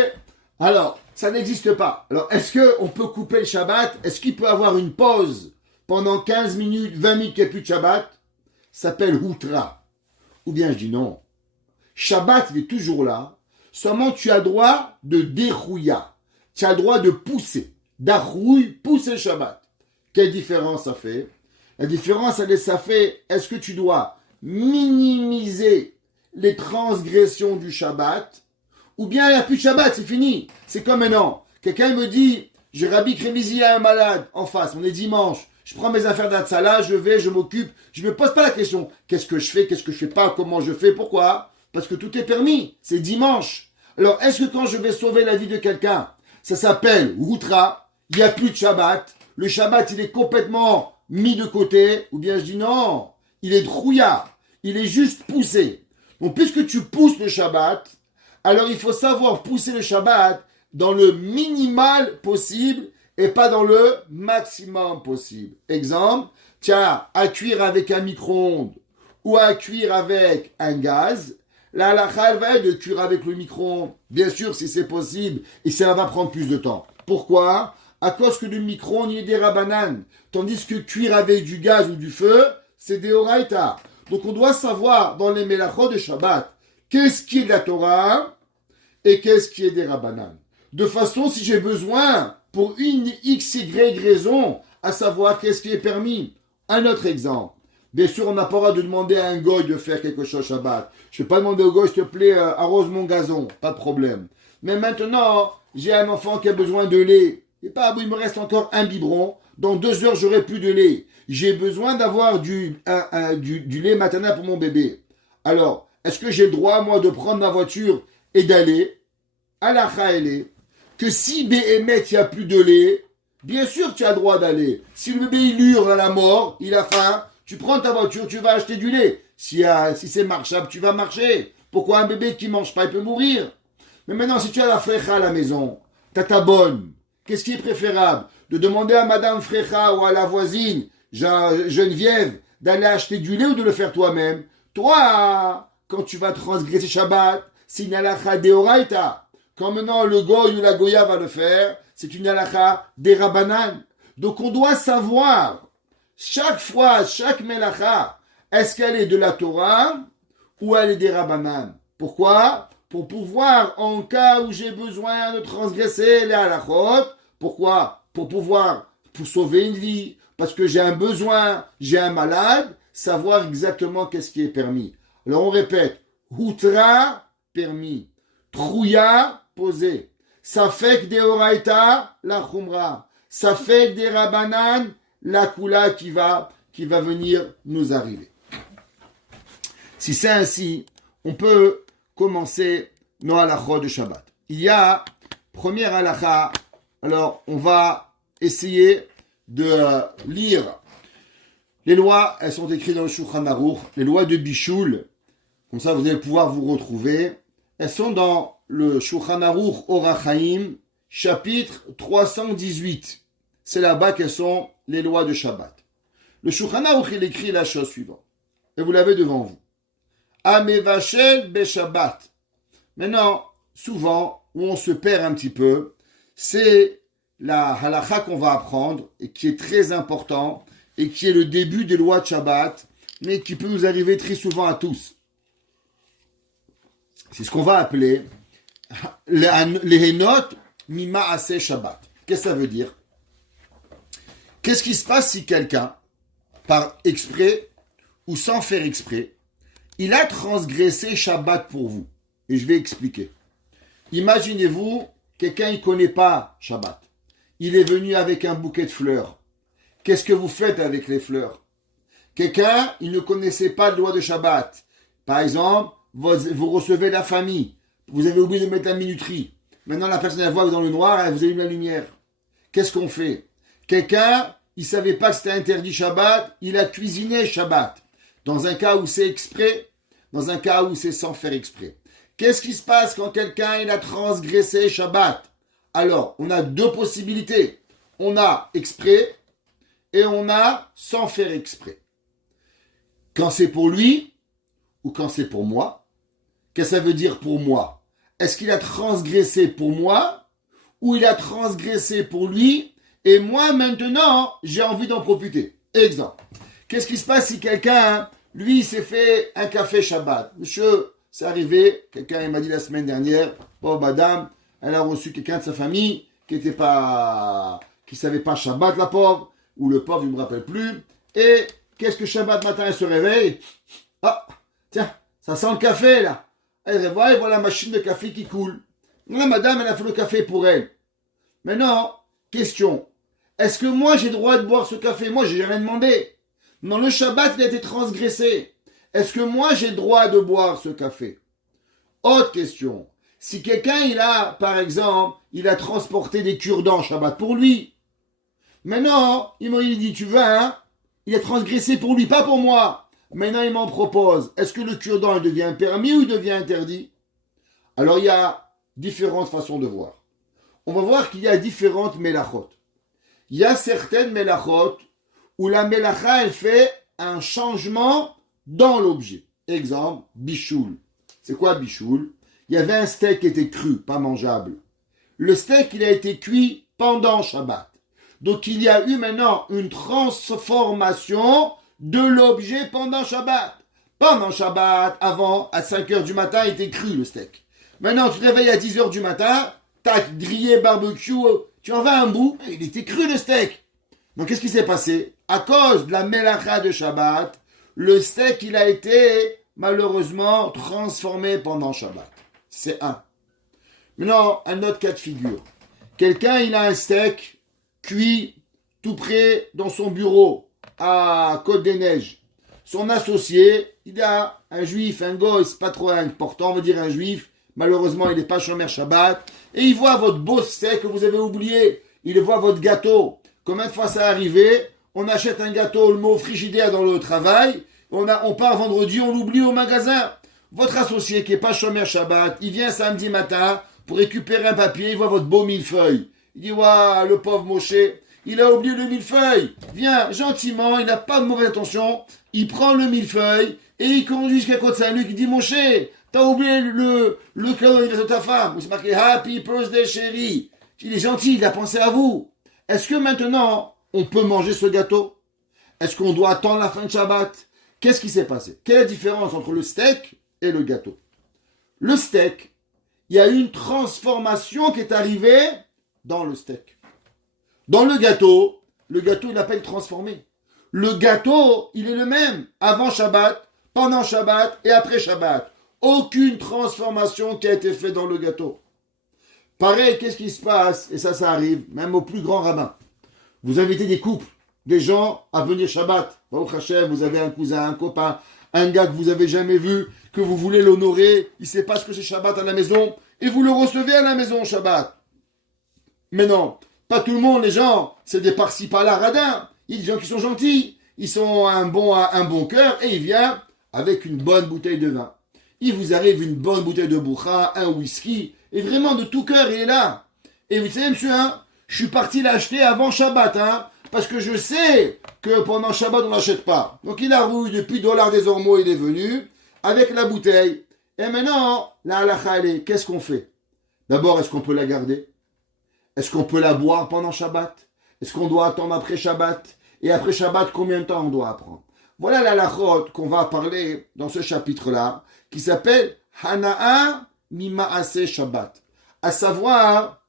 Alors, ça n'existe pas. Alors, est-ce qu'on peut couper le Shabbat? Est-ce qu'il peut avoir une pause pendant 15 minutes, 20 minutes qu'il n'y ait plus de Shabbat? Ça s'appelle Hutra. Ou bien je dis non. Shabbat, il est toujours là. Seulement, tu as droit de dérouilla. Tu as droit de pousser. D'arrouille, pousser le Shabbat. Quelle différence ça fait? La différence, ça fait, est-ce que tu dois minimiser les transgressions du Shabbat? Ou bien il n'y a plus de Shabbat, c'est fini. C'est comme maintenant. Quelqu'un me dit, j'ai Rabbi Kremizi à un malade en face, on est dimanche. Je prends mes affaires d'Atsala, je vais, je m'occupe. Je ne me pose pas la question. Qu'est-ce que je fais, qu'est-ce que je fais pas, comment je fais, pourquoi? Parce que tout est permis. C'est dimanche. Alors, est-ce que quand je vais sauver la vie de quelqu'un, ça s'appelle Hutra, il n'y a plus de Shabbat, le Shabbat, il est complètement mis de côté, ou bien je dis non, il est drouillard, il est juste poussé. Donc, puisque tu pousses le Shabbat, alors il faut savoir pousser le Shabbat dans le minimal possible et pas dans le maximum possible. Exemple, tiens, à cuire avec un micro-ondes ou à cuire avec un gaz, la halakha, elle va être de cuire avec le micro-ondes. Bien sûr, si c'est possible, et ça va prendre plus de temps. Pourquoi? À cause que le micro-ondes, il est des rabanan. Tandis que cuire avec du gaz ou du feu, c'est des oraita. Donc on doit savoir dans les melachot de Shabbat, qu'est-ce qui est de la Torah et qu'est-ce qui est des rabanan. De façon, si j'ai besoin, pour une XY raison, à savoir qu'est-ce qui est permis. Un autre exemple. Bien sûr, on n'a pas le droit de demander à un goy de faire quelque chose Shabbat. Je ne vais pas demander au goy, s'il te plaît, arrose mon gazon. Pas de problème. Mais maintenant, j'ai un enfant qui a besoin de lait. Et pas, il me reste encore un biberon. Dans 2 heures, j'aurai plus de lait. J'ai besoin d'avoir du lait maternel pour mon bébé. Alors, est-ce que j'ai le droit, moi, de prendre ma voiture et d'aller à la Khaélé, que si Béhémet, il n'y a plus de lait, bien sûr tu as le droit d'aller. Si le bébé il hurle à la mort, il a faim, tu prends ta voiture, tu vas acheter du lait. Si c'est marchable, tu vas marcher. Pourquoi un bébé qui ne mange pas, il peut mourir? Mais maintenant, si tu as la frécha à la maison, tu as ta bonne, qu'est-ce qui est préférable? De demander à Madame Frécha ou à la voisine, Geneviève, d'aller acheter du lait ou de le faire toi-même? Toi, quand tu vas transgresser Shabbat, c'est une halakha deoraita. Quand maintenant le goy ou la goya va le faire, c'est une halakha des rabanan. Donc on doit savoir, chaque fois, chaque melacha, est-ce qu'elle est de la Torah ou elle est des rabanan? Pourquoi? Pour pouvoir, en cas où j'ai besoin de transgresser les halachot, pourquoi? Pour sauver une vie, parce que j'ai un besoin, j'ai un malade, savoir exactement qu'est-ce qui est permis. Alors on répète, hutra, permis, trouya, posé. Ça fait que des oraita, la khumra. Ça fait que des rabanan, la kula qui va venir nous arriver. Si c'est ainsi, on peut commencer nos halachot de Shabbat. Il y a première halakha. Alors, on va essayer de lire les lois. Elles sont écrites dans le Shulchan Aruch, les lois de Bichoul. Comme ça, vous allez pouvoir vous retrouver. Elles sont dans le Shulchan Aruch Orach Chaim, chapitre 318. C'est là-bas qu'elles sont les lois de Shabbat. Le Shulchan Aruch, il écrit la chose suivante. Et vous l'avez devant vous. Amevachel Beshabbat. Maintenant, souvent, où on se perd un petit peu, c'est la halakha qu'on va apprendre et qui est très important et qui est le début des lois de Shabbat, mais qui peut nous arriver très souvent à tous. C'est ce qu'on va appeler les henot mima'aseh Shabbat. Qu'est-ce que ça veut dire? Qu'est-ce qui se passe si quelqu'un, par exprès ou sans faire exprès, il a transgressé Shabbat pour vous? Et je vais expliquer. Imaginez-vous, quelqu'un il ne connaît pas Shabbat. Il est venu avec un bouquet de fleurs. Qu'est-ce que vous faites avec les fleurs? Quelqu'un, il ne connaissait pas la loi de Shabbat. Par exemple, vous recevez la famille. Vous avez oublié de mettre la minuterie. Maintenant, la personne elle voit dans le noir, vous allume la lumière. Qu'est-ce qu'on fait? Quelqu'un, il ne savait pas que c'était interdit Shabbat, il a cuisiné Shabbat. Dans un cas où c'est exprès, dans un cas où c'est sans faire exprès. Qu'est-ce qui se passe quand quelqu'un il a transgressé Shabbat? Alors, on a deux possibilités. On a exprès et on a sans faire exprès. Quand c'est pour lui ou quand c'est pour moi, qu'est-ce que ça veut dire pour moi? Est-ce qu'il a transgressé pour moi ou il a transgressé pour lui et moi maintenant j'ai envie d'en profiter? Exemple. Qu'est-ce qui se passe si quelqu'un, lui, s'est fait un café Shabbat? Monsieur, c'est arrivé, quelqu'un m'a dit la semaine dernière, oh madame, elle a reçu quelqu'un de sa famille qui savait pas Shabbat, la pauvre, ou le pauvre, je ne me rappelle plus. Et qu'est-ce que Shabbat matin, elle se réveille? Ah, tiens, ça sent le café là. Elle voit la machine de café qui coule. La madame, elle a fait le café pour elle. Maintenant, question. Est-ce que moi j'ai le droit de boire ce café? Moi, j'ai rien demandé. Non, le Shabbat, il a été transgressé. Est-ce que moi j'ai le droit de boire ce café? Autre question. Si quelqu'un, il a, par exemple, il a transporté des cure-dents Shabbat pour lui. Maintenant, il dit, tu veux, hein? Il a transgressé pour lui, pas pour moi. Maintenant, il m'en propose. Est-ce que le cure-dent, il devient permis ou il devient interdit? Alors, il y a différentes façons de voir. On va voir qu'il y a différentes mélachot. Il y a certaines mélachot où la mélacha, elle fait un changement dans l'objet. Exemple, bichoul. C'est quoi bichoul? Il y avait un steak qui était cru, pas mangeable. Le steak, il a été cuit pendant Shabbat. Donc, il y a eu maintenant une transformation de l'objet pendant Shabbat. Pendant Shabbat, avant, à 5h du matin, il était cru le steak. Maintenant, tu te réveilles à 10h du matin, tac, grillé, barbecue, tu en vas un bout, il était cru le steak. Donc, qu'est-ce qui s'est passé? À cause de la mélacha de Shabbat, le steak, il a été, malheureusement, transformé pendant Shabbat. C'est un. Maintenant, un autre cas de figure. Quelqu'un, il a un steak cuit tout près dans son bureau, à Côte-des-Neiges. Son associé, il a un juif, un goy, c'est pas trop important, on va dire un juif. Malheureusement, il n'est pas shomer Shabbat. Et il voit votre beau steak que vous avez oublié. Il voit votre gâteau. Combien de fois ça arrivé? On achète un gâteau, le mot frigidaire dans le travail. On part vendredi, on l'oublie au magasin. Votre associé qui n'est pas shomer Shabbat, il vient samedi matin pour récupérer un papier, il voit votre beau millefeuille. Il dit, waouh, le pauvre Moshe, il a oublié le millefeuille. Viens, gentiment, il n'a pas de mauvaise intention. Il prend le millefeuille et il conduit jusqu'à côté de Saint-Luc. Il dit, Moshe, t'as oublié le cadeau d'anniversaire de ta femme. C'est marqué Happy Birthday, chérie. Il est gentil, il a pensé à vous. Est-ce que maintenant, on peut manger ce gâteau? Est-ce qu'on doit attendre la fin de Shabbat? Qu'est-ce qui s'est passé? Quelle est la différence entre le steak et le gâteau? Le steak, il y a une transformation qui est arrivée dans le steak. Dans le gâteau, il n'a pas été transformé. Le gâteau, il est le même avant Shabbat, pendant Shabbat et après Shabbat. Aucune transformation qui a été faite dans le gâteau. Pareil, qu'est-ce qui se passe? Et ça arrive, même au plus grand rabbin. Vous invitez des couples, des gens à venir Shabbat. Baruch Hashem, vous avez un cousin, un copain, un gars que vous avez jamais vu, que vous voulez l'honorer, il sait pas ce que c'est Shabbat à la maison, et vous le recevez à la maison Shabbat. Mais non, pas tout le monde, les gens, c'est des par-ci par-là radins. Il y a des gens qui sont gentils, ils ont un bon cœur, et ils viennent avec une bonne bouteille de vin. Il vous arrive une bonne bouteille de boucha, un whisky, et vraiment de tout cœur, il est là. Et vous savez, monsieur, hein, je suis parti l'acheter avant Shabbat, hein, parce que je sais que pendant Shabbat, on n'achète pas. Donc il a roulé depuis $des Ormeaux, il est venu, avec la bouteille. Et maintenant, la halakha, qu'est-ce qu'on fait? D'abord, est-ce qu'on peut la garder? Est-ce qu'on peut la boire pendant Shabbat? Est-ce qu'on doit attendre après Shabbat? Et après Shabbat, combien de temps on doit apprendre? Voilà la halachot qu'on va parler dans ce chapitre-là, qui s'appelle Hana'a Mima'ase Shabbat. À savoir,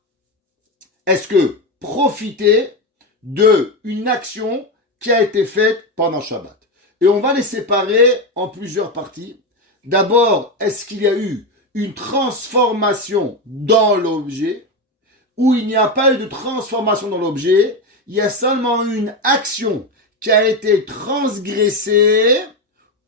est-ce que profiter de une action qui a été faite pendant Shabbat. Et on va les séparer en plusieurs parties. D'abord, est-ce qu'il y a eu une transformation dans l'objet, ou il n'y a pas eu de transformation dans l'objet, il y a seulement une action qui a été transgressée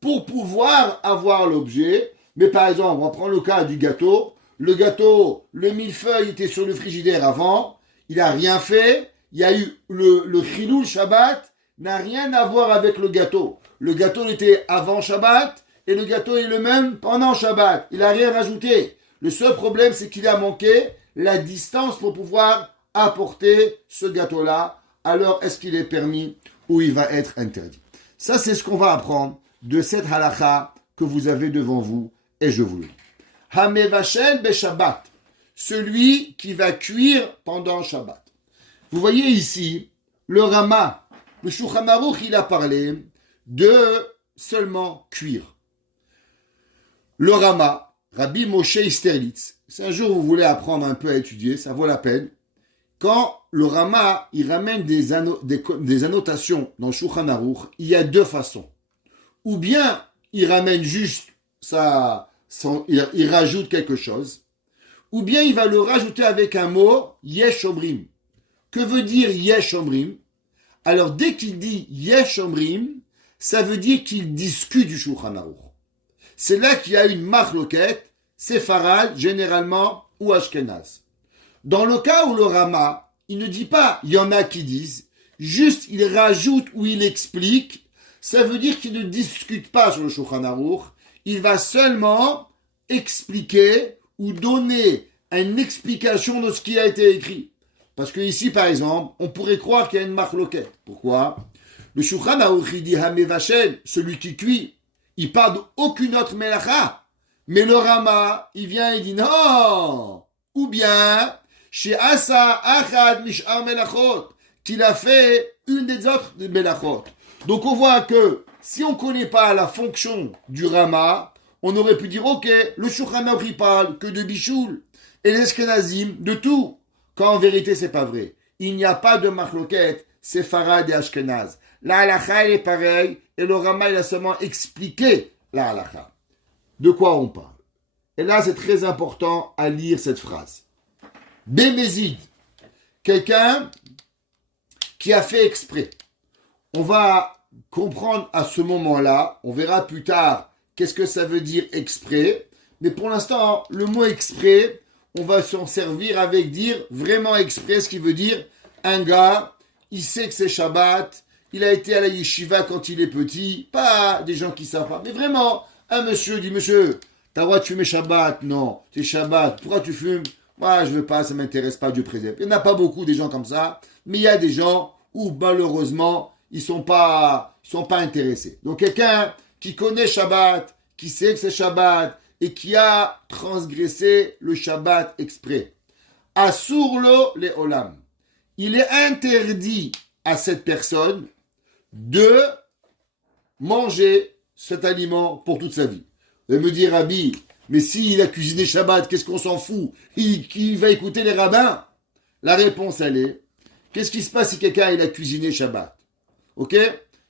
pour pouvoir avoir l'objet. Mais par exemple, on va prendre le cas du gâteau. Le gâteau, le millefeuille était sur le frigidaire avant, il n'a rien fait. Il y a eu le chilul Shabbat, n'a rien à voir avec le gâteau. Le gâteau était avant Shabbat et le gâteau est le même pendant Shabbat. Il n'a rien rajouté. Le seul problème, c'est qu'il a manqué la distance pour pouvoir apporter ce gâteau-là. Alors, est-ce qu'il est permis ou il va être interdit? Ça, c'est ce qu'on va apprendre de cette halakha que vous avez devant vous et je vous le dis. Hamevashel be-Shabbat, celui qui va cuire pendant Shabbat. Vous voyez ici, le Rama, le Shulchan Aruch, il a parlé de seulement cuire. Le Rama, Rabbi Moshe Isterlitz, si un jour vous voulez apprendre un peu à étudier, ça vaut la peine. Quand le Rama, il ramène des annotations dans le Shulchan Aruch, il y a deux façons. Ou bien, il ramène juste il rajoute quelque chose, ou bien il va le rajouter avec un mot, Yesh Omrim. Que veut dire Yesh Omrim? Alors, dès qu'il dit Yesh Omrim, ça veut dire qu'il discute du Shulchan Aruch. C'est là qu'il y a une marloquette, séfarade, généralement, ou ashkenaz. Dans le cas où le Rama, il ne dit pas, il y en a qui disent, juste il rajoute ou il explique, ça veut dire qu'il ne discute pas sur le Shulchan Aruch, il va seulement expliquer ou donner une explication de ce qui a été écrit. Parce que ici, par exemple, on pourrait croire qu'il y a une marloquette. Pourquoi? Le Shulchan Aruch, il dit Hamevashel, celui qui cuit, il parle d'aucune autre melacha. Mais le Rama, il vient et dit non. Ou bien, chez Asa Achad Mishar Melachot, qu'il a fait une des autres melachot. Donc on voit que si on ne connaît pas la fonction du Rama, on aurait pu dire ok, le Shulchan Aruch parle que de Bichoul et les Ashkenazim de tout. Quand en vérité c'est pas vrai. Il n'y a pas de marloquette, c'est Farad et Ashkenaz. La halakha est pareil et le Rama il a seulement expliqué la halakha. De quoi on parle? Et là c'est très important à lire cette phrase. Bémézid, quelqu'un qui a fait exprès. On va comprendre à ce moment-là, on verra plus tard qu'est-ce que ça veut dire exprès, mais pour l'instant, le mot exprès, on va s'en servir avec dire vraiment exprès, ce qui veut dire un gars, il sait que c'est Shabbat, il a été à la yeshiva quand il est petit, pas des gens qui savent pas, mais vraiment, un monsieur dit, monsieur, t'as le droit de fumer Shabbat? Non, c'est Shabbat, pourquoi tu fumes? Moi, je veux pas, ça m'intéresse pas, Dieu préserve. Il n'y en a pas beaucoup des gens comme ça, mais il y a des gens où malheureusement, ils sont pas intéressés. Donc quelqu'un qui connaît Shabbat, qui sait que c'est Shabbat, et qui a transgressé le Shabbat exprès. Asurlo le olam. Il est interdit à cette personne de manger cet aliment pour toute sa vie. Vous allez me dire, Rabbi, mais s'il a cuisiné Shabbat, qu'est-ce qu'on s'en fout? Il va écouter les rabbins? La réponse, elle est, qu'est-ce qui se passe si quelqu'un il a cuisiné Shabbat? Ok?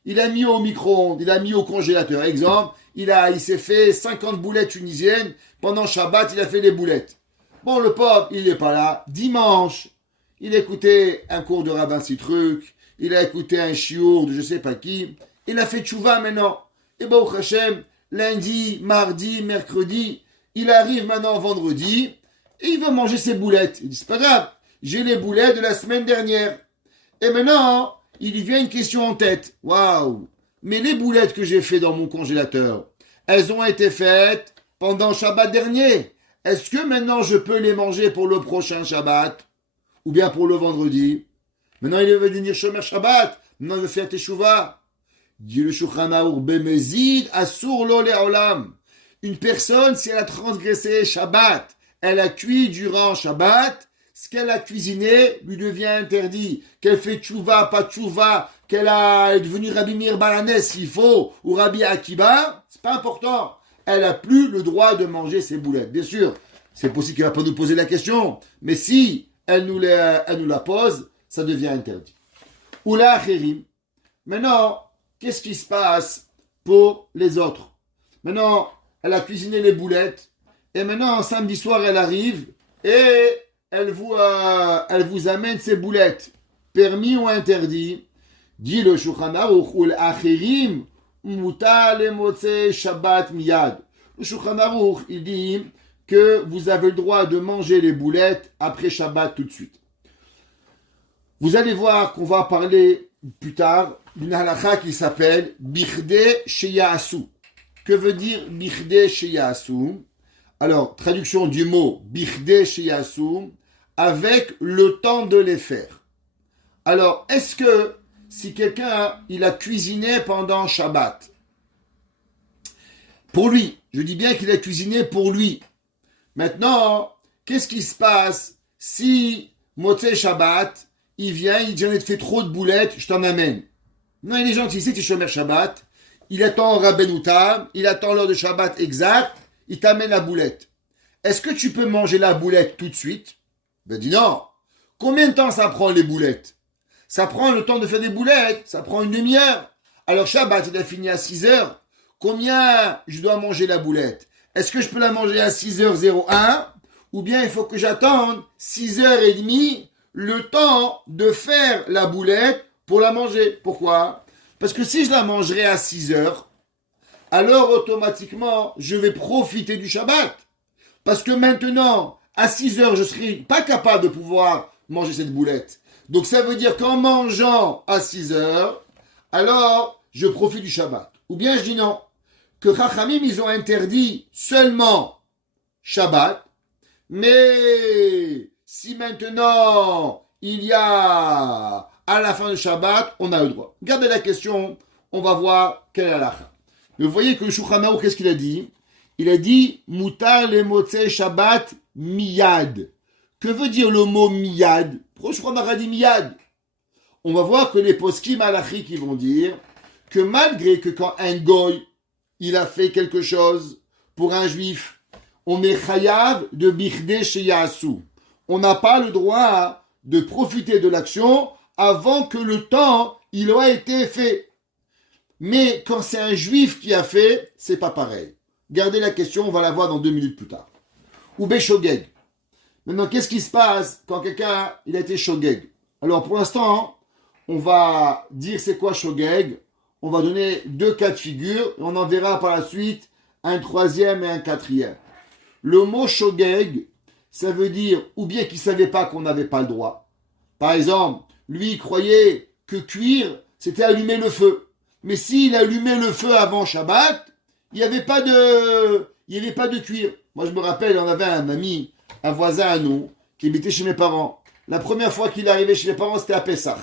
Il a mis au micro-ondes, il a mis au congélateur. Exemple, il s'est fait 50 boulettes tunisiennes. Pendant Shabbat, il a fait les boulettes. Bon, le pauvre, il n'est pas là. Dimanche, il a écouté un cours de rabbin Citruc. Il a écouté un chiour de je sais pas qui. Il a fait tchouva maintenant. Et bon, Hachem, lundi, mardi, mercredi, il arrive maintenant vendredi et il veut manger ses boulettes. Il dit, c'est pas grave, j'ai les boulettes de la semaine dernière. Et maintenant, il y vient une question en tête. Waouh! Mais les boulettes que j'ai fait dans mon congélateur, elles ont été faites pendant Shabbat dernier. Est-ce que maintenant je peux les manger pour le prochain Shabbat? Ou bien pour le vendredi? Maintenant il veut venir Shomer Shabbat. Maintenant il veut faire Teshuvah. Dit le Shulchan Aruch Bemezid Asur lo le'olam. une personne, si elle a transgressé Shabbat, elle a cuit durant Shabbat, ce qu'elle a cuisiné lui devient interdit. Qu'elle fait tchouva, pas tchouva, qu'elle est devenue Rabbi Meir Balanes s'il faut, ou Rabbi Akiba, c'est pas important. Elle a plus le droit de manger ses boulettes. Bien sûr, c'est possible qu'elle va pas nous poser la question, mais si elle nous la pose, ça devient interdit. Oula Acherim. Maintenant, qu'est-ce qui se passe pour les autres? Maintenant, elle a cuisiné les boulettes, et maintenant, samedi soir, elle arrive, et elle vous amène ses boulettes. Permis ou interdit? Dit le Shulchan Aruch, ul achirim mutar lemotze Shabbat miyad. Le Shulchan Aruch, il dit que vous avez le droit de manger les boulettes après Shabbat tout de suite. Vous allez voir qu'on va parler plus tard d'une halakha qui s'appelle Bichdei Sheyasu. Que veut dire Bichdei Sheyasu? Alors, traduction du mot Bichdei Sheyasu, avec le temps de les faire. Alors, est-ce que si quelqu'un il a cuisiné pendant Shabbat, pour lui, je dis bien qu'il a cuisiné pour lui. Maintenant, qu'est-ce qui se passe si Motzei Shabbat, il vient, il dit j'en ai fait trop de boulettes, je t'en amène. Non, il est gentil, tu es Shomer Shabbat, il attend Rabbeinu Tam, il attend l'heure de Shabbat exact, il t'amène la boulette. Est-ce que tu peux manger la boulette tout de suite? Ben dis non. Combien de temps ça prend les boulettes? Ça prend le temps de faire des boulettes, ça prend une demi-heure. Alors Shabbat, il a fini à 6 heures. Combien je dois manger la boulette? Est-ce que je peux la manger à 6h01 ou bien il faut que j'attende 6h30 le temps de faire la boulette pour la manger? Pourquoi? Parce que si je la mangerai à 6h, alors automatiquement, je vais profiter du Shabbat. Parce que maintenant, à 6h, je ne serai pas capable de pouvoir manger cette boulette. Donc ça veut dire qu'en mangeant à 6h, alors je profite du Shabbat. Ou bien je dis non, que Chachamim, ils ont interdit seulement Shabbat, mais si maintenant il y a à la fin de Shabbat, on a le droit. Regardez la question, on va voir quelle est la halakha. Mais vous voyez que le Shulchan Aruch, qu'est-ce qu'il a dit? Il a dit mutar lemotzei Shabbat miyad. Que veut dire le mot miyad? Pourquoi le Shulchan Aruch a dit miyad? On va voir que les poskim halachiques qui vont dire que malgré que quand un goy il a fait quelque chose pour un juif, on est chayav de bichdei sheyasu. On n'a pas le droit de profiter de l'action avant que le temps il ait été fait. Mais quand c'est un juif qui a fait, c'est pas pareil. Gardez la question, on va la voir dans 2 minutes plus tard. Ou Shogeg. Maintenant, qu'est-ce qui se passe quand quelqu'un il a été Shogeg? Alors pour l'instant, on va dire c'est quoi Shogeg. On va donner 2 cas de figure et on en verra par la suite un 3e et un 4e. Le mot Shogeg, ça veut dire ou bien qu'il ne savait pas qu'on n'avait pas le droit. Par exemple, lui il croyait que cuire, c'était allumer le feu. Mais s'il allumait le feu avant Shabbat, il n'y avait pas de cuir. Moi je me rappelle, on avait un ami, un voisin à nous, qui habitait chez mes parents. La première fois qu'il arrivait chez mes parents, c'était à Pessah.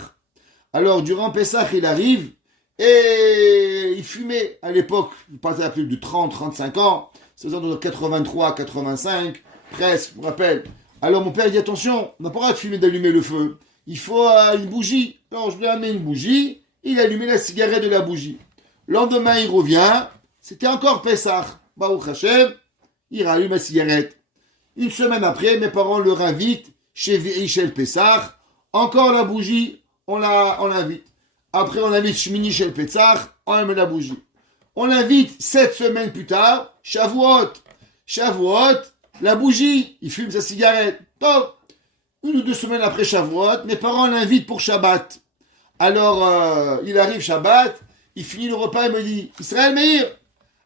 Alors durant Pessah, il arrive, et il fumait à l'époque, il passait à plus de 30-35 ans, c'est en 83, 85, presque, je me rappelle. Alors mon père dit attention, on n'a pas le droit de fumer, d'allumer le feu. Il faut une bougie. Alors je lui ai amené une bougie, il a allumé la cigarette de la bougie. Le lendemain il revient, c'était encore Pessah. Baruch Hashem, il rallume la cigarette. Une semaine après, mes parents le invitent chez Vichel Pessah, encore la bougie, on l'invite. Après, on invite Shmini Shel Petzach, on allume la bougie. On l'invite 7 semaines plus tard, Shavuot. Shavuot, la bougie, il fume sa cigarette. Top. 1 ou 2 semaines après Shavuot, mes parents l'invitent pour Shabbat. Alors, il arrive Shabbat, il finit le repas et me dit, Israël Meir,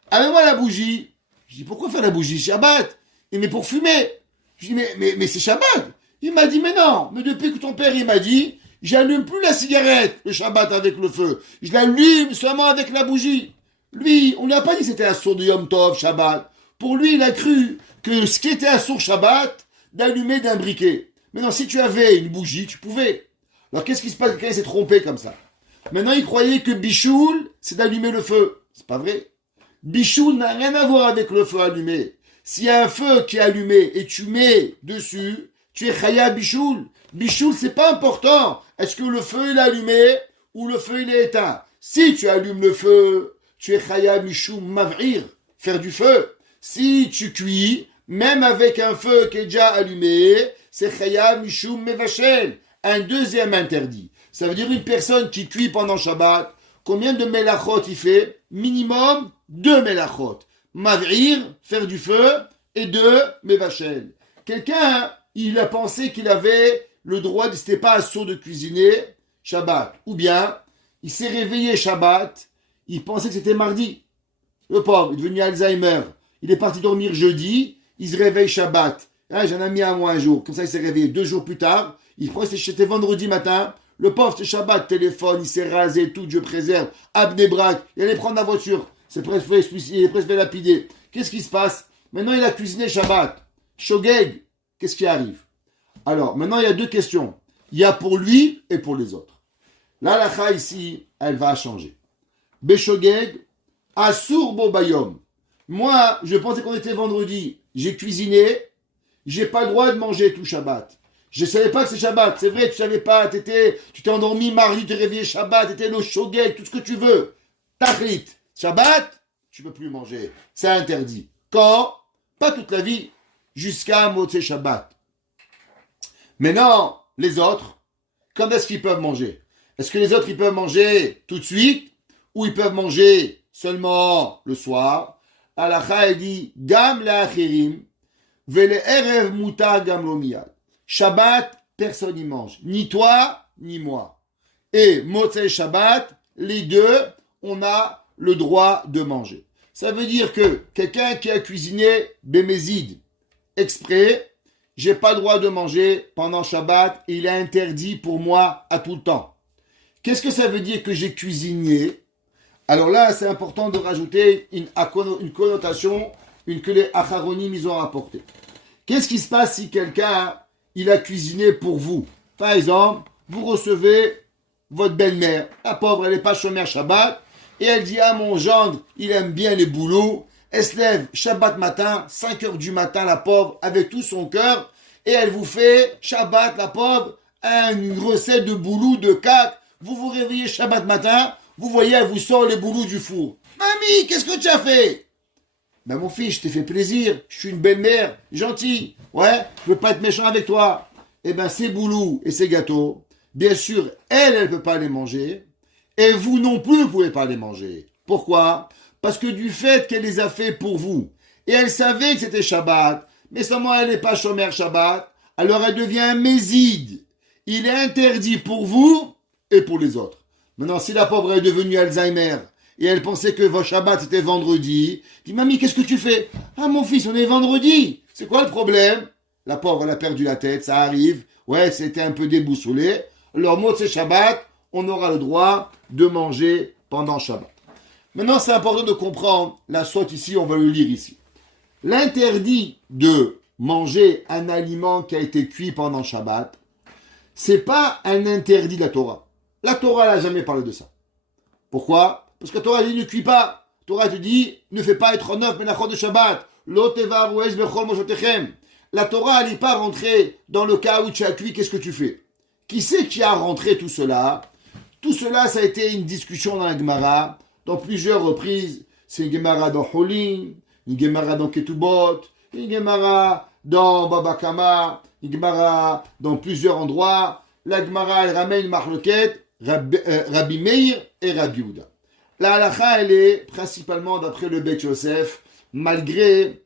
amène-moi la bougie. Je dis, pourquoi faire la bougie Shabbat? Il dit, mais pour fumer. Je dis, mais c'est Shabbat. Il m'a dit, mais non, mais depuis que ton père, il m'a dit, j'allume plus la cigarette, le Shabbat avec le feu. Je l'allume seulement avec la bougie. Lui, on lui a pas dit que c'était Assour de Yom Tov, Shabbat. Pour lui, il a cru que ce qui était Assour Shabbat, d'allumer d'un briquet. Maintenant, si tu avais une bougie, tu pouvais. Alors, qu'est-ce qui se passe? Quelqu'un s'est trompé comme ça. Maintenant, il croyait que Bichoul, c'est d'allumer le feu. C'est pas vrai. Bichoul n'a rien à voir avec le feu allumé. S'il y a un feu qui est allumé et tu mets dessus, tu es chaya bichoul. Bichoul, c'est pas important. Est-ce que le feu il est allumé ou le feu il est éteint? Si tu allumes le feu, tu es chaya bichoul mav'ir, faire du feu. Si tu cuis, même avec un feu qui est déjà allumé, c'est chaya bichoul mevachel. Un deuxième interdit. Ça veut dire une personne qui cuit pendant Shabbat, combien de melachot il fait? Minimum 2 melachot. Mav'ir, faire du feu, et 2 mevachel. Quelqu'un, il a pensé qu'il avait le droit, c'était pas un saut de cuisiner Shabbat. Ou bien, il s'est réveillé Shabbat, il pensait que c'était mardi. Le pauvre, il est devenu Alzheimer. Il est parti dormir jeudi, il se réveille Shabbat. Ah, j'en ai mis à moi un jour. Comme ça, il s'est réveillé 2 jours plus tard. Il croit que c'était vendredi matin. Le pauvre, c'est Shabbat, téléphone, il s'est rasé, tout, Dieu préserve. Abnebrak, il allait prendre la voiture. Il est presque fait lapider. Qu'est-ce qui se passe? Maintenant, il a cuisiné Shabbat. Shogeg, qu'est-ce qui arrive? Alors, maintenant, il y a 2 questions. Il y a pour lui et pour les autres. La lacha ici, elle va changer. Beshogeg, Asur bo bayom. Moi, je pensais qu'on était vendredi. J'ai cuisiné. J'ai pas le droit de manger tout Shabbat. Je savais pas que c'est Shabbat. C'est vrai, tu savais pas. Tu t'es endormi mardi, tu t'es réveillé Shabbat. T'étais le shogeg, tout ce que tu veux. Tachlit. Shabbat, tu peux plus manger. C'est interdit. Quand? Pas toute la vie. Jusqu'à Motzei Shabbat. Maintenant, les autres, quand est-ce qu'ils peuvent manger? Est-ce que les autres, ils peuvent manger tout de suite? Ou ils peuvent manger seulement le soir? Alacha, elle dit, Gam le'achirim, vele erev muta gam lo miyad. Shabbat, personne n'y mange. Ni toi, ni moi. Et Motzei Shabbat, les deux, on a le droit de manger. Ça veut dire que quelqu'un qui a cuisiné bémézide exprès, j'ai pas le droit de manger pendant Shabbat, et il est interdit pour moi à tout le temps. Qu'est-ce que ça veut dire que j'ai cuisiné? Alors là, c'est important de rajouter une connotation, que les acharonim ils ont rapporté. Qu'est-ce qui se passe si quelqu'un, il a cuisiné pour vous? Par exemple, vous recevez votre belle-mère. La pauvre, elle n'est pas shomer Shabbat. Et elle dit, ah, mon gendre, il aime bien les boulots. Elle se lève Shabbat matin, 5 heures du matin, la pauvre, avec tout son cœur. Et elle vous fait, Shabbat, la pauvre, une recette de boulot, de cac. Vous vous réveillez Shabbat matin, vous voyez, elle vous sort les boulots du four. Mamie, qu'est-ce que tu as fait? Ben, mon fils, je t'ai fait plaisir. Je suis une belle-mère, gentille. Ouais, je veux pas être méchant avec toi. Eh ben, ces boulots et ces gâteaux, bien sûr, elle peut pas les manger. Et vous non plus, vous pouvez pas les manger. Pourquoi? Parce que du fait qu'elle les a fait pour vous, et elle savait que c'était Shabbat, mais seulement elle n'est pas shomer Shabbat, alors elle devient un méside. Il est interdit pour vous et pour les autres. Maintenant, si la pauvre est devenue Alzheimer, et elle pensait que votre Shabbat c'était vendredi, dit, mamie, qu'est-ce que tu fais? Ah, mon fils, on est vendredi. C'est quoi le problème? La pauvre, elle a perdu la tête, ça arrive. Ouais, c'était un peu déboussolé. Alors, Motzei Shabbat, on aura le droit de manger pendant Shabbat. Maintenant, c'est important de comprendre la sotte ici, on va le lire ici. L'interdit de manger un aliment qui a été cuit pendant Shabbat, c'est pas un interdit de la Torah. La Torah n'a jamais parlé de ça. Pourquoi? Parce que la Torah dit ne cuit pas. La Torah te dit ne fais pas être neuf menachot de Shabbat. Lo tevaru es bechol moshotechem. La Torah n'est pas rentrée dans le cas où tu as cuit, qu'est-ce que tu fais? Qui c'est qui a rentré tout cela? Tout cela, ça a été une discussion dans la Gemara, dans plusieurs reprises. C'est une Gemara dans Holin, une Gemara dans Ketubot, une Gemara dans Baba Kama, une Gemara dans plusieurs endroits. La Gemara, elle ramène Marloquet, Rabbi Meir et Rabbi Yehuda. La halakha, elle est principalement d'après le Beth Yosef, malgré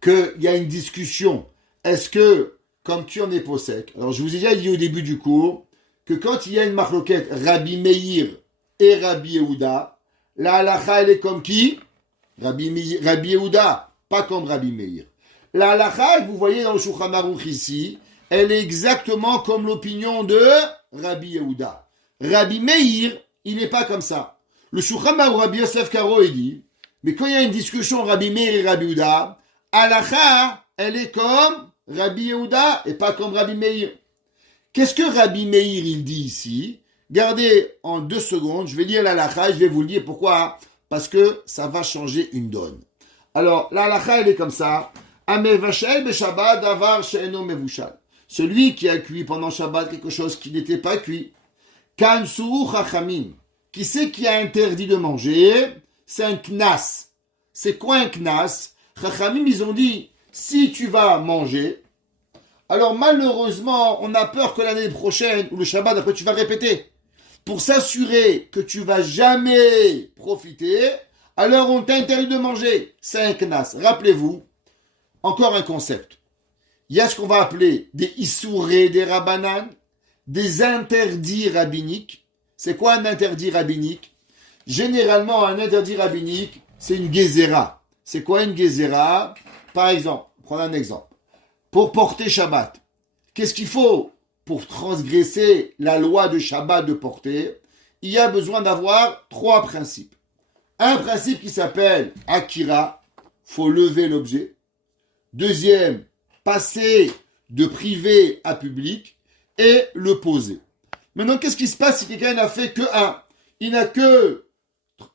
qu'il y a une discussion. Est-ce que, comme tu en es possèque, alors je vous ai déjà dit au début du cours, que quand il y a une marloquette Rabbi Meir et Rabbi Yehuda, la halakha, elle est comme qui? Rabbi Yehuda, pas comme Rabbi Meir. La halakha, vous voyez dans le Shulchan Aruch ici, elle est exactement comme l'opinion de Rabbi Yehuda. Rabbi Meir, il n'est pas comme ça. Le Shulchan Aruch, Rabbi Yosef Karo, il dit, mais quand il y a une discussion Rabbi Meir et Rabbi Yehuda, halakha, elle est comme Rabbi Yehuda et pas comme Rabbi Meir. Qu'est-ce que Rabbi Meir il dit ici? Gardez en 2 secondes, je vais lire la halakha, je vais vous le dire pourquoi parce que ça va changer une donne. Alors, la halakha, elle est comme ça. Amevashel beshabbat davar she'eno mevushal. Celui qui a cuit pendant Shabbat quelque chose qui n'était pas cuit. Kansu chachamim. Qui c'est qui a interdit de manger? C'est un knas. C'est quoi un knas? Chachamim, ils ont dit, si tu vas manger, alors malheureusement, on a peur que l'année prochaine, ou le Shabbat, après tu vas répéter. Pour s'assurer que tu vas jamais profiter, alors on t'interdit de manger. C'est un knas. Rappelez-vous, encore un concept. Il y a ce qu'on va appeler des issourés des rabbanan, des interdits rabbiniques. C'est quoi un interdit rabbinique? Généralement, un interdit rabbinique, c'est une gézéra. C'est quoi une gézéra? Par exemple, prenons un exemple. Pour porter Shabbat, qu'est-ce qu'il faut pour transgresser la loi de Shabbat de porter? Il y a besoin d'avoir 3 principes. Un principe qui s'appelle Akira, faut lever l'objet. Deuxième, passer de privé à public et le poser. Maintenant, qu'est-ce qui se passe si quelqu'un n'a fait que un? Il n'a que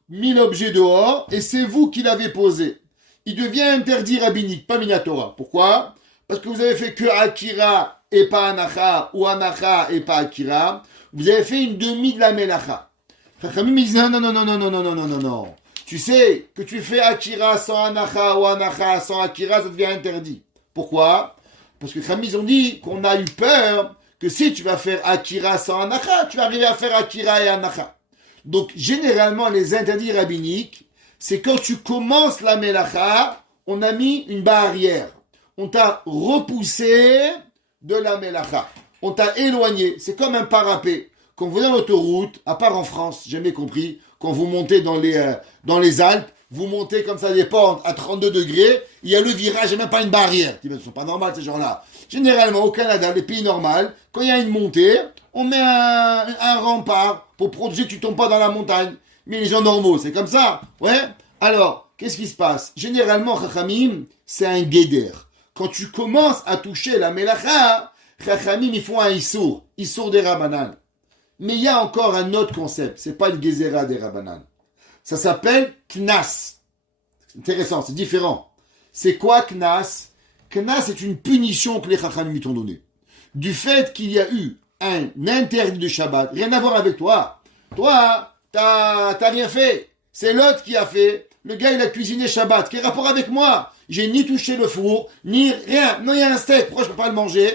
1000 objets dehors et c'est vous qui l'avez posé. Il devient interdit rabbinique, pas minatora. Pourquoi? Parce que vous avez fait que Akira et pas Anacha, ou Anacha et pas Akira. Vous avez fait une demi de la Melacha. Chachamim disent non. Tu sais que tu fais Akira sans Anacha ou Anacha sans Akira, ça devient interdit. Pourquoi? Parce que Chachamim, ils ont dit qu'on a eu peur que si tu vas faire Akira sans Anacha, tu vas arriver à faire Akira et Anacha. Donc, généralement, les interdits rabbiniques, c'est quand tu commences la Melacha, on a mis une barrière. On t'a repoussé de la Melacha. On t'a éloigné. C'est comme un parapet. Quand vous êtes en autoroute, à part en France, j'ai jamais compris, quand vous montez dans les Alpes, vous montez comme ça des pentes à 32 degrés, il y a le virage, il n'y a même pas une barrière. Ils ne sont pas normaux, ces gens-là. Généralement, au Canada, les pays normaux, quand il y a une montée, on met un rempart pour protéger que tu ne tombes pas dans la montagne. Mais les gens normaux, c'est comme ça. Ouais. Alors, qu'est-ce qui se passe? Généralement, Chachamim, c'est un guéder. Quand tu commences à toucher la Melacha, Chachamim, ils font un Issour des Rabbanan. Mais il y a encore un autre concept. C'est pas le Gezerah des Rabbanan. Ça s'appelle Knas. C'est intéressant, c'est différent. C'est quoi Knas? Knas, c'est une punition que les Chachamim t'ont donnée. Du fait qu'il y a eu un interdit de Shabbat, rien à voir avec toi. Toi, t'as rien fait. C'est l'autre qui a fait. Le gars, il a cuisiné Shabbat. Quel rapport avec moi? J'ai ni touché le four, ni rien. Non, il y a un steak. Pourquoi je peux pas le manger?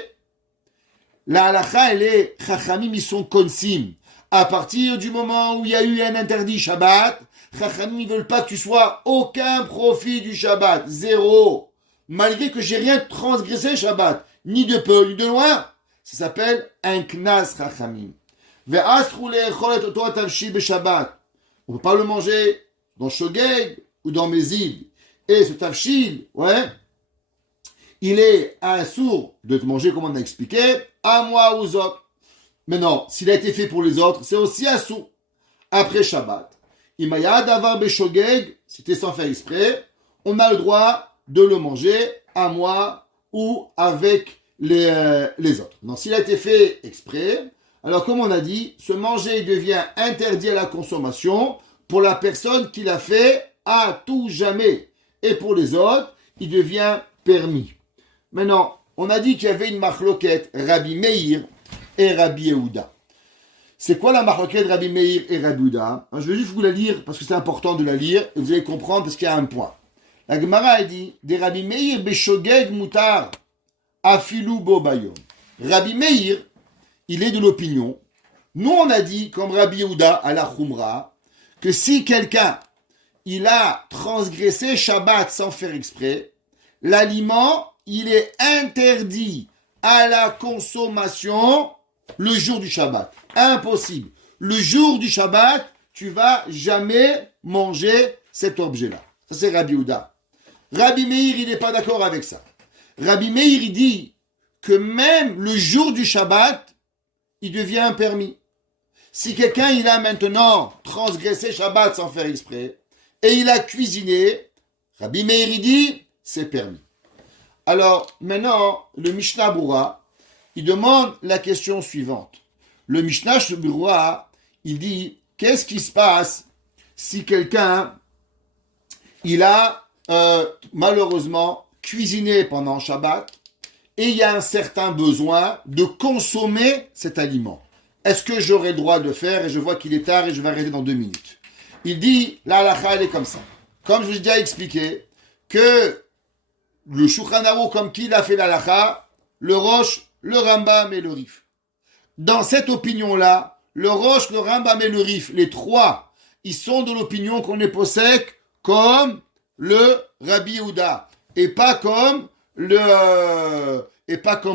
La halakha, elle est, Chachamim, ils sont konsim. À partir du moment où il y a eu un interdit Shabbat, Chachamim, ils veulent pas que tu sois aucun profit du Shabbat. Zéro. Malgré que j'ai rien transgressé Shabbat. Ni de peu, ni de loin. Ça s'appelle un knas Chachamim. Ve'asru le'echol et oto atavshil beShabbat. On peut pas le manger dans Shogeg ou dans Mézid. Et ce tavshil, ouais, il est un sourd de te manger, comme on a expliqué, à moi ou aux autres. Mais non, s'il a été fait pour les autres, c'est aussi un sourd. Après Shabbat, Imaya davar beshogeg, si t'es sans faire exprès, on a le droit de le manger à moi ou avec les autres. Non, s'il a été fait exprès, alors comme on a dit, ce manger devient interdit à la consommation pour la personne qui l'a fait à tout jamais. Et pour les autres, il devient permis. Maintenant, on a dit qu'il y avait une marloquette, Rabbi Meir et Rabbi Yehuda. C'est quoi la marloquette Rabbi Meir et Rabbi Yehuda? Je vais juste vous la lire parce que c'est important de la lire et vous allez comprendre parce qu'il y a un point. La Gemara a dit, des Rabbi Meir beshogeg mutar afilu bo bayom. Rabbi Meir, il est de l'opinion. Nous, on a dit, comme Rabbi Yehuda à la Khumra, que si quelqu'un, il a transgressé Shabbat sans faire exprès, l'aliment, il est interdit à la consommation le jour du Shabbat. Impossible. Le jour du Shabbat, tu vas jamais manger cet objet-là. Ça, c'est Rabbi Yehuda. Rabbi Meir, il n'est pas d'accord avec ça. Rabbi Meir, il dit que même le jour du Shabbat, il devient permis. Si quelqu'un, il a maintenant transgressé Shabbat sans faire exprès, et il a cuisiné, Rabbi Meir, il dit, c'est permis. Alors, maintenant, le Mishnah Berurah, il demande la question suivante. Le Mishnah Berurah, il dit, qu'est-ce qui se passe si quelqu'un, il a malheureusement cuisiné pendant Shabbat et il y a un certain besoin de consommer cet aliment. Est-ce que j'aurai le droit de le faire? Et je vois qu'il est tard et je vais arrêter dans 2 minutes. Il dit, la halakha, elle est comme ça. Comme je vous ai déjà expliqué, que le Shulchan Aruch, comme qui a fait la halakha, le Rosh, le Rambam et le Rif. Dans cette opinion-là, le Rosh, le Rambam et le Rif, les trois, ils sont de l'opinion qu'on est possèque comme le Rabbi Yehuda et pas comme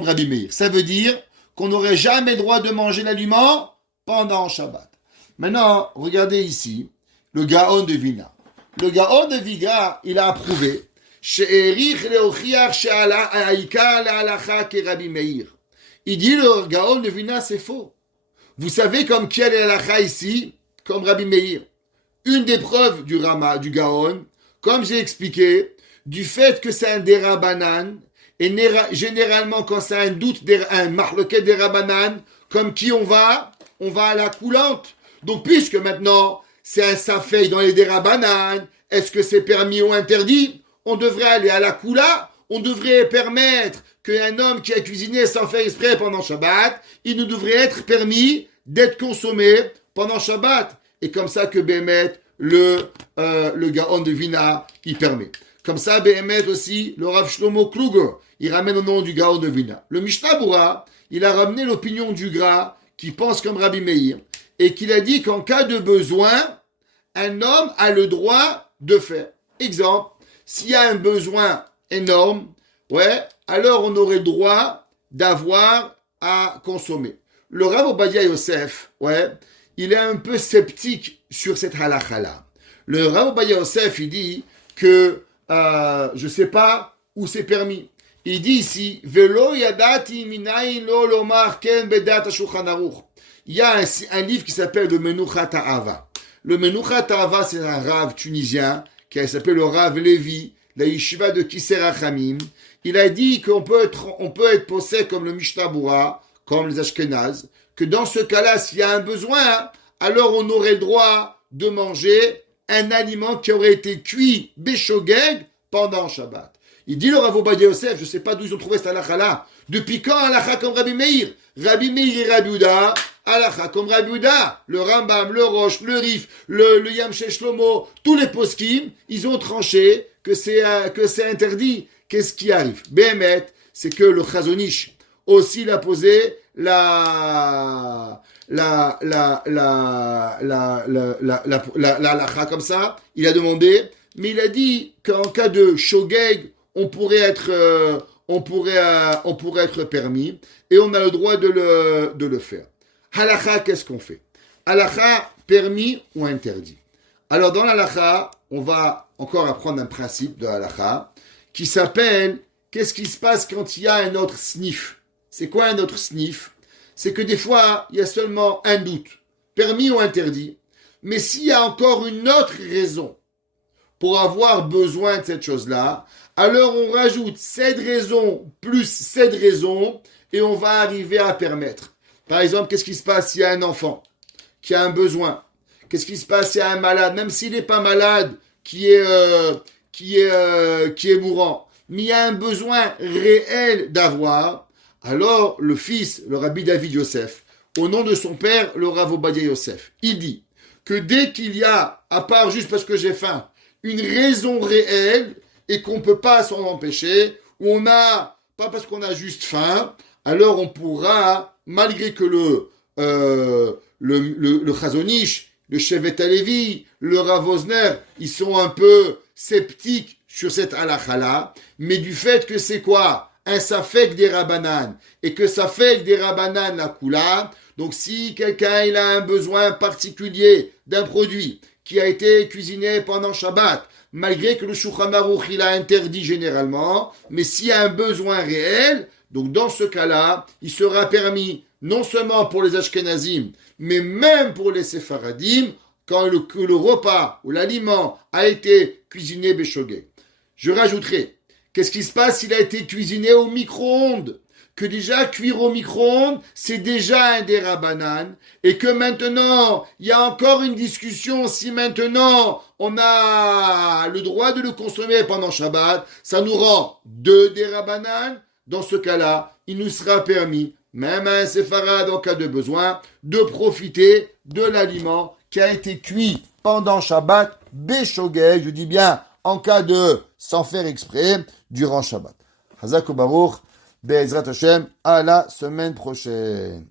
Rabbi Meir. Ça veut dire qu'on n'aurait jamais le droit de manger l'aliment pendant Shabbat. Maintenant, regardez ici, le Gaon de Vina. Le Gaon de Vina, il a approuvé il dit le Gaon de Vina, c'est faux. Vous savez comme qui est l'halakha ici? Comme Rabbi Meir. Une des preuves du Gaon, comme j'ai expliqué, du fait que c'est un dérabanan, et généralement quand c'est un doute, un marloquet dérabanan, comme qui on va à la coulante. Donc puisque maintenant c'est un safei dans les dérabanan, est-ce que c'est permis ou interdit? On devrait aller à la coula, on devrait permettre qu'un homme qui a cuisiné sans faire exprès pendant Shabbat, il ne devrait être permis d'être consommé pendant Shabbat. Et comme ça que Béhémet, le Gaon de Vina, il permet. Comme ça, Béhémet aussi, le Rav Shlomo Kluger, il ramène au nom du Gaon de Vina. Le Mishnah Bura, il a ramené l'opinion du Gra, qui pense comme Rabbi Meir, et qu'il a dit qu'en cas de besoin, un homme a le droit de faire. Exemple, s'il y a un besoin énorme, alors on aurait le droit d'avoir à consommer. Le Rav Obadia Yosef, il est un peu sceptique sur cette halakha-là. Le Rav Obadia Yosef, il dit que je sais pas où c'est permis. Il dit ici, Velo yadati minayin lo lomar ken bedat Shulchan Aruch. Il y a un livre qui s'appelle le Menuchat Ha'ava. Le Menuchat Ha'ava, c'est un Rav tunisien qui s'appelle le Rav Levi, la yeshiva de Kisser Hachamim. Il a dit qu'on peut être possède comme le Mishnah Bura, comme les Ashkenaz, que dans ce cas-là, s'il y a un besoin, alors on aurait le droit de manger un aliment qui aurait été cuit béchogeg pendant Shabbat. Il dit le Rav Obadia Yosef, je ne sais pas d'où ils ont trouvé cette halakha-là. Depuis quand halakha comme Rabbi Meir? Rabbi Meir et Rabbi Yehuda, halakha comme Rabbi Yehuda, le Rambam, le Rosh, le Rif, le Yamsheh Shlomo, tous les poskim, ils ont tranché que c'est interdit. Qu'est-ce qui arrive? Béhémet, c'est que le Chazon Ish aussi il a posé la halakha comme ça. Il a demandé, mais il a dit qu'en cas de shogeg, on pourrait être permis et on a le droit de le faire. Halakha, qu'est-ce qu'on fait? Halakha, permis ou interdit? Alors dans l'halakha, on va encore apprendre un principe de halakha qui s'appelle qu'est-ce qui se passe quand il y a un autre snif? C'est quoi un autre snif? C'est que des fois, il y a seulement un doute, permis ou interdit. Mais s'il y a encore une autre raison pour avoir besoin de cette chose-là, alors on rajoute cette raison plus cette raison et on va arriver à permettre. Par exemple, qu'est-ce qui se passe s'il y a un enfant qui a un besoin? Qu'est-ce qui se passe s'il y a un malade, même s'il n'est pas malade, qui est mourant, mais il y a un besoin réel d'avoir, alors le fils, le Rabbi David Yosef, au nom de son père, le Rav Obadia Yosef, il dit que dès qu'il y a, à part juste parce que j'ai faim, une raison réelle et qu'on ne peut pas s'en empêcher, ou on a, pas parce qu'on a juste faim, alors on pourra, malgré que le Chazon Ish, le Shevet HaLevi, le Rav Wosner, ils sont un peu sceptiques sur cette halakha-là, mais du fait que c'est quoi? Un safek des rabanan, et que safek des rabanan la kula, donc si quelqu'un il a un besoin particulier d'un produit qui a été cuisiné pendant Shabbat, malgré que le Shulchan Aruch il a interdit généralement, mais s'il y a un besoin réel, donc dans ce cas-là, il sera permis non seulement pour les Ashkenazim, mais même pour les Séfaradim, quand le repas ou l'aliment a été cuisiné béchogé. Je rajouterai, qu'est-ce qui se passe s'il a été cuisiné au micro-ondes? que déjà cuire au micro-ondes, c'est déjà un dérabbanan, et que maintenant, il y a encore une discussion si maintenant on a le droit de le consommer pendant Shabbat, ça nous rend deux dérabbanan. Dans ce cas-là, il nous sera permis, même à un séfarade en cas de besoin, de profiter de l'aliment qui a été cuit pendant Shabbat, béchogay, je dis bien, en cas de, sans faire exprès, durant Shabbat. Hazak Baruch, Be'ezrat Hashem, à la semaine prochaine.